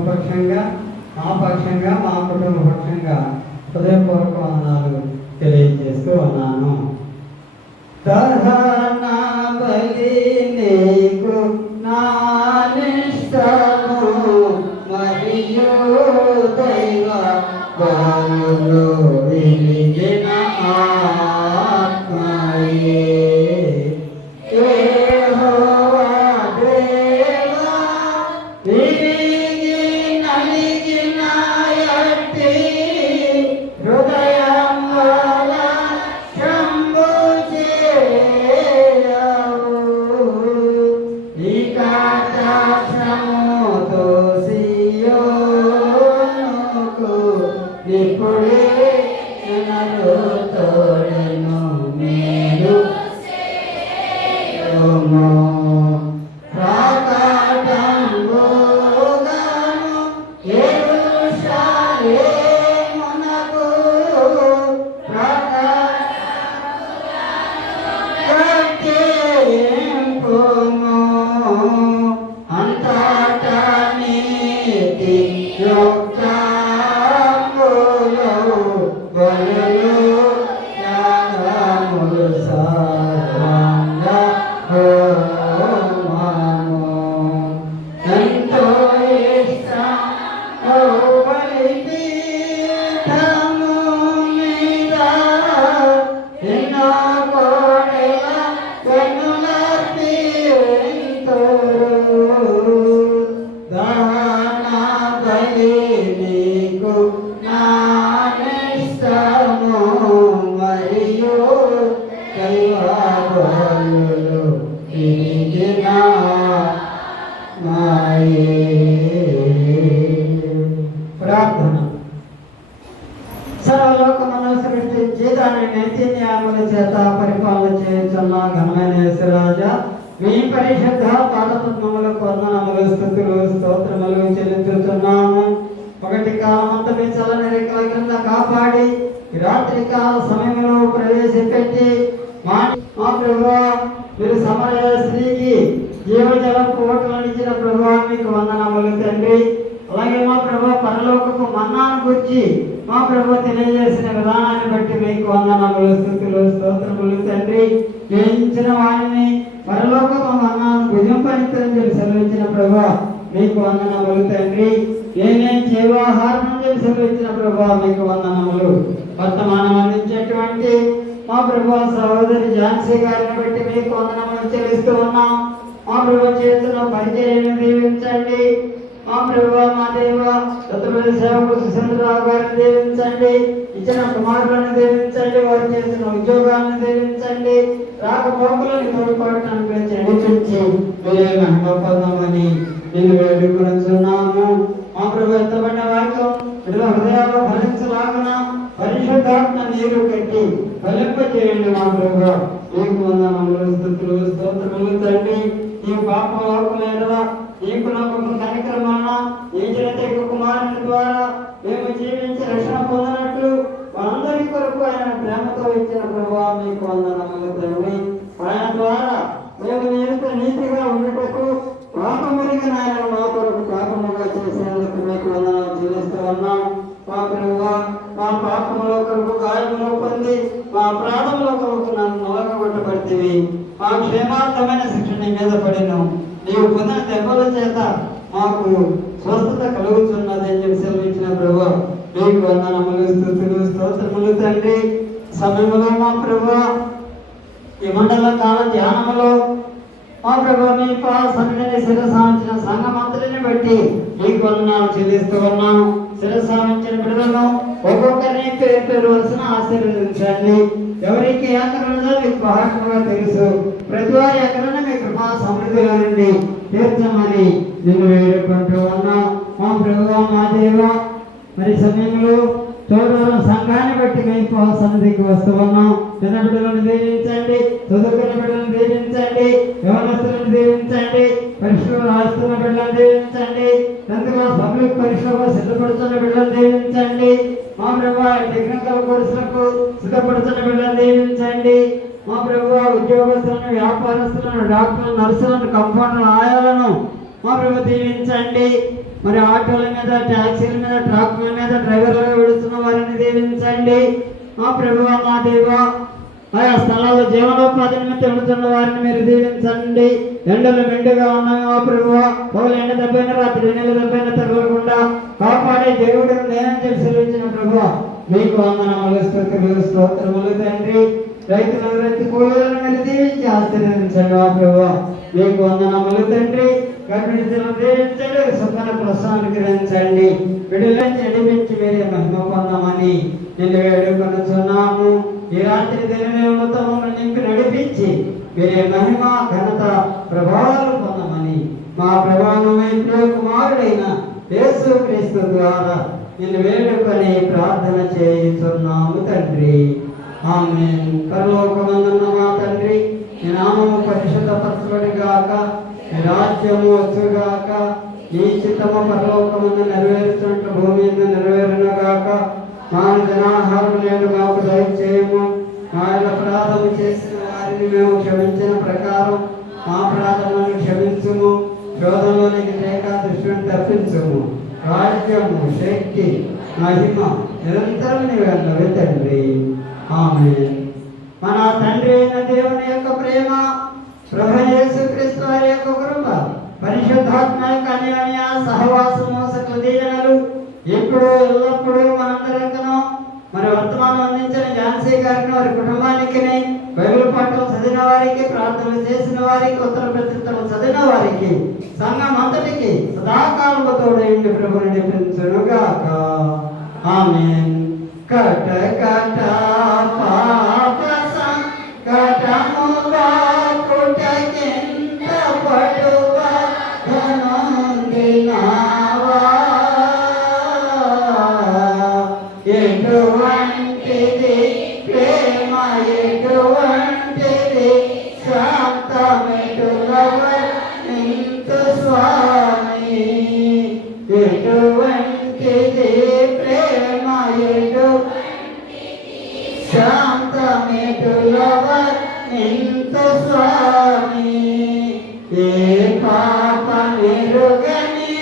పక్షంగా మా పక్షంగా మా కుటుంబ పక్షంగా హృదయపూర్వక వందనాలు తెలియజేస్తూ ఉన్నాను. దహన బలి నీకు నా నిష్టము మరియు దైవ బలులు విరిగిన ఆత్మయే యెహోవా దేవా విరిగి నలిగిన ఎట్టి హృదయం వల్ల శంభు చేయవు. నీ కటాక్షముతో సియోనుకు నిప్పుడే నన్ను తోడెను మేలు చేయము. ప్రాకటంబుగాను యెరూషలేమునకు ప్రకటింపుము. అంతటా నీతి యుక్తములు బలులు యాగములు సర్వాంగ హోమము. ఎంతో ఇష్టము బలిపీఠము మీద ఎన్నో కోడెల కన్నులర్పింతురు. దహన బలి నీకు నా నిష్టము మరియు దైవ బలులు విరిగిన మాయే. ప్రార్థన. సర్వలోకమును సృష్టించి దాని నీతి న్యాయముల చేత పరిపాలన చేయుచున్న ఘనమైన యేసురాజా, మీ పరిశుద్ధ పాదపద్మములకు వందనములు స్తుతులు స్తోత్రములు చెల్లించుచున్నాము. ఒకటి కాలమంతా మీ చల్లని రెక్కల కింద కాపాడి ఈ రాత్రి కాల సమయంలో ప్రవేశపెట్టి మా ప్రభువా, మీరు సమరయ స్త్రీకి జీవజలపు ఓటలను ఇచ్చిన ప్రభువా మీకు వందనములు తండ్రి. అలాగే మా ప్రభు పరలోకపు మన్నాను గురించి మా ప్రభు తెలియజేసిన విధానాన్ని బట్టి మీకు వందనములు స్తుతులు స్తోత్రములు తండ్రి. జయించిన వారిని పరలోకపు మన్నాను భుజింపనిత్తని సెలవించిన ప్రభు మీకు వందనములు తండ్రి. ఏమేం జీవాహారం సెలవించిన ప్రభు మీకు వందనములు. వర్తమానం అందించేటువంటి మా ప్రభు సహోదరి ఝాన్సీ గారిని బట్టి మీకు వందనములు చెల్లిస్తూ ఉన్నాం. మా ప్రభు చేస్తున్న పరిచర్యను దీవించండి. మా ప్రభు మా దేవ దత్తపల్లి సేవకు సుశీంద్రరావు గారిని దీవించండి. ఇచ్చిన కుమారులను దీవించండి. వారు చేసిన ఉద్యోగాలను దీవించండి. రాకపోకలను తోడ్పాటును నడిపించి మీరే మహిమ పొందమని నేను వేడుకొనుచున్నాము. మా ప్రభు ఎత్తబడిన వాక్యం విడుదల హృదయాల్లో ఫలించలాగున పరిశుద్ధాత్మ నీరు కట్టి ఫలింపజేయండి. మా ప్రభు మీకు వందనములు స్తుతులు స్తోత్రములు తండ్రి. ఈ పాప లోకమైన నీకు నాకు కార్యక్రమాన ఈ జనతకు కుమారుని ద్వారా మేము జీవించి రక్షణ పొందినట్లు వారందరి కొరకు ఆయన ప్రేమతో ఇచ్చిన ప్రభువా మీకు వందనములు తండ్రి. ఆయన ద్వారా మేము నీతిగా ఉండటకు పాపమురిగిన ఆయన మా కొరకు పాపముగా చేసేందుకు మీకు వందనాలు చెల్లిస్తూ ఉన్నాం. మా ప్రభువా, మా పాపముల కొరకు గాయములు పొంది మా అపరాధముల కొరకు నన్ను నొలగొట్టబడితివి. మా క్షేమార్థమైన శిక్షణ మీద పడిను. నీవు పొందిన దెబ్బల చేత మాకు స్వస్థత కలుగుతున్నది అని చెప్పి సెలవించిన ప్రభువా మీకు వందనములు స్తుతులు స్తోత్రములు తండ్రి. సమయంలో మా ప్రభువా ఈ మండల కాల ధ్యానములో మా ప్రభువా మీ సన్నిధిని శిరసాంచిన సంఘమంతటిని బట్టి మీకు వందనాలు చెల్లిస్తూ ఉన్నాం. శిరసాంచిన బిడ్డలను ఒక్కొక్కరిని పేరు పేరు వలసిన ఆశీర్వదించండి. ఎవరికి ఎక్కడున్నదో మీకు భాషగా తెలుసు. ప్రతి వారి ఎక్కడన్నా మీ కృపా సమృద్ధిగా నుండి తీర్చమని నేను వేడుకుంటూ ఉన్నాం. మా ప్రభువా మా దేవ, మరి సమయంలో చోదరుల సంఘాన్ని బట్టి మేము సన్నిధికి వస్తూ ఉన్నాం. చిన్న బిడ్డలను దీవించండి, చదువుకున్న బిడ్డలను దీవించండి, యవనస్తులను దీవించండి, పరీక్షలు రాస్తున్న బిడ్డలను దీవించండి, 10th క్లాస్ పబ్లిక్ పరీక్షలకు సిద్ధపడుతున్న బిడ్డలను దీవించండి. మా ప్రభువా టెక్నికల్ కోర్సులకు సిద్ధపడుతున్న బిడ్డలను దీవించండి. మా ప్రభువా ఉద్యోగస్తులను, వ్యాపారస్తులను, డాక్టర్లను, నర్సులను, కంపౌండర్లను, ఆయాలను మా ప్రభు దీవించండి. మరి ఆటోల మీద, ట్యాక్సీల మీద, ట్రాక్టర్ల మీద డ్రైవర్లుగా విడుస్తున్న వారిని దీవించండి. మా ప్రభు, మా దేవ, ఆయా స్థలాల్లో జీవనోపాధి నిమిత్తం వెళుతున్న వారిని మీరు దీవించండి. ఎండలు మెండుగా ఉన్నాయి మా ప్రభు, పౌలు ఎండ దెబ్బైన రాత్రి నీళ్ళ దెబ్బైన తగలకుండా కాపాడే దేవుడు నేనని చెప్పి సెలవించిన ప్రభు, మీకు వందనములు, స్తుతులు, స్తోత్రములు తండ్రి. రైతులను, రైతు కూలీలను మీరు దీవించి ఆశీర్వదించండి మా ప్రభు, మీకు వందనములు తండ్రి. గర్భిణీలను దీవించండి, సుఖాన ప్రసాదాన్ని గ్రహించండి. విడుదలని నడిపించి మీరే మహిమ పొందమని నిన్ను వేడుకొనుచున్నాము. ఈ రాత్రి దినమేమతో మమ్మల్ని నింపి నడిపించి మీరే మహిమ, ఘనత, ప్రభావాలు పొందమని మా ప్రభావమైన కుమారుడైన యేసు క్రీస్తు ద్వారా నిన్ను వేడుకొని ప్రార్థన చేయుచున్నాము తండ్రి. ఆమేన్. పరలోకమందున్న మా తండ్రి, నీ నామము పరిశుద్ధపరచబడి గాక, నీ రాజ్యము వచ్చుగాక, నీ చిత్తము పరలోకమందు నెరవేరుచున్నట్టు భూమి మీద నెరవేరును గాక. మా జనాహారం నేడు మాకు దయచేయము. మా అపరాధము చేసిన వారిని మేము క్షమించిన ప్రకారం మా అపరాధములను క్షమించుము. శోధనలోనికి లేక దృష్టిని తప్పించుము. రాజ్యము, శక్తి, మహిమ నిరంతరం నీవే తండ్రి. ఆమేన్. మన తండ్రి అయిన దేవుని యొక్క ప్రేమ, ప్రభు యేసుక్రీస్తు వారి యొక్క కృప, పరిశుద్ధాత్మ యొక్క అన్యోన్య సహవాసము, సకల దీవెనలు ఇప్పుడు ఎల్లప్పుడూ మనందరికను, మరి వర్తమానం అందించిన ఝాన్సీ గారిని, వారి కుటుంబానికి, బైబిల్ పాఠం చదివిన వారికి, ప్రార్థనలు చేసిన వారికి, ఉత్తర ప్రత్యుత్తరం చదివిన వారికి, సంఘం అంతటికి సదాకాలము తోడైండి ప్రభు నడిపించునుగాక. ఆమేన్. కట కట పాప సంకటముగా పుటకింత పడువ ధనుందినావా, ఎటువంటిది ప్రేమ, ఎటువంటిది శాంతమిటులవర్ణింతు స్వామి, ఎటువంటిది ప్రేమ, శాంతమిటులవర్ణింతు స్వామి, ఏ పాప నిరుగని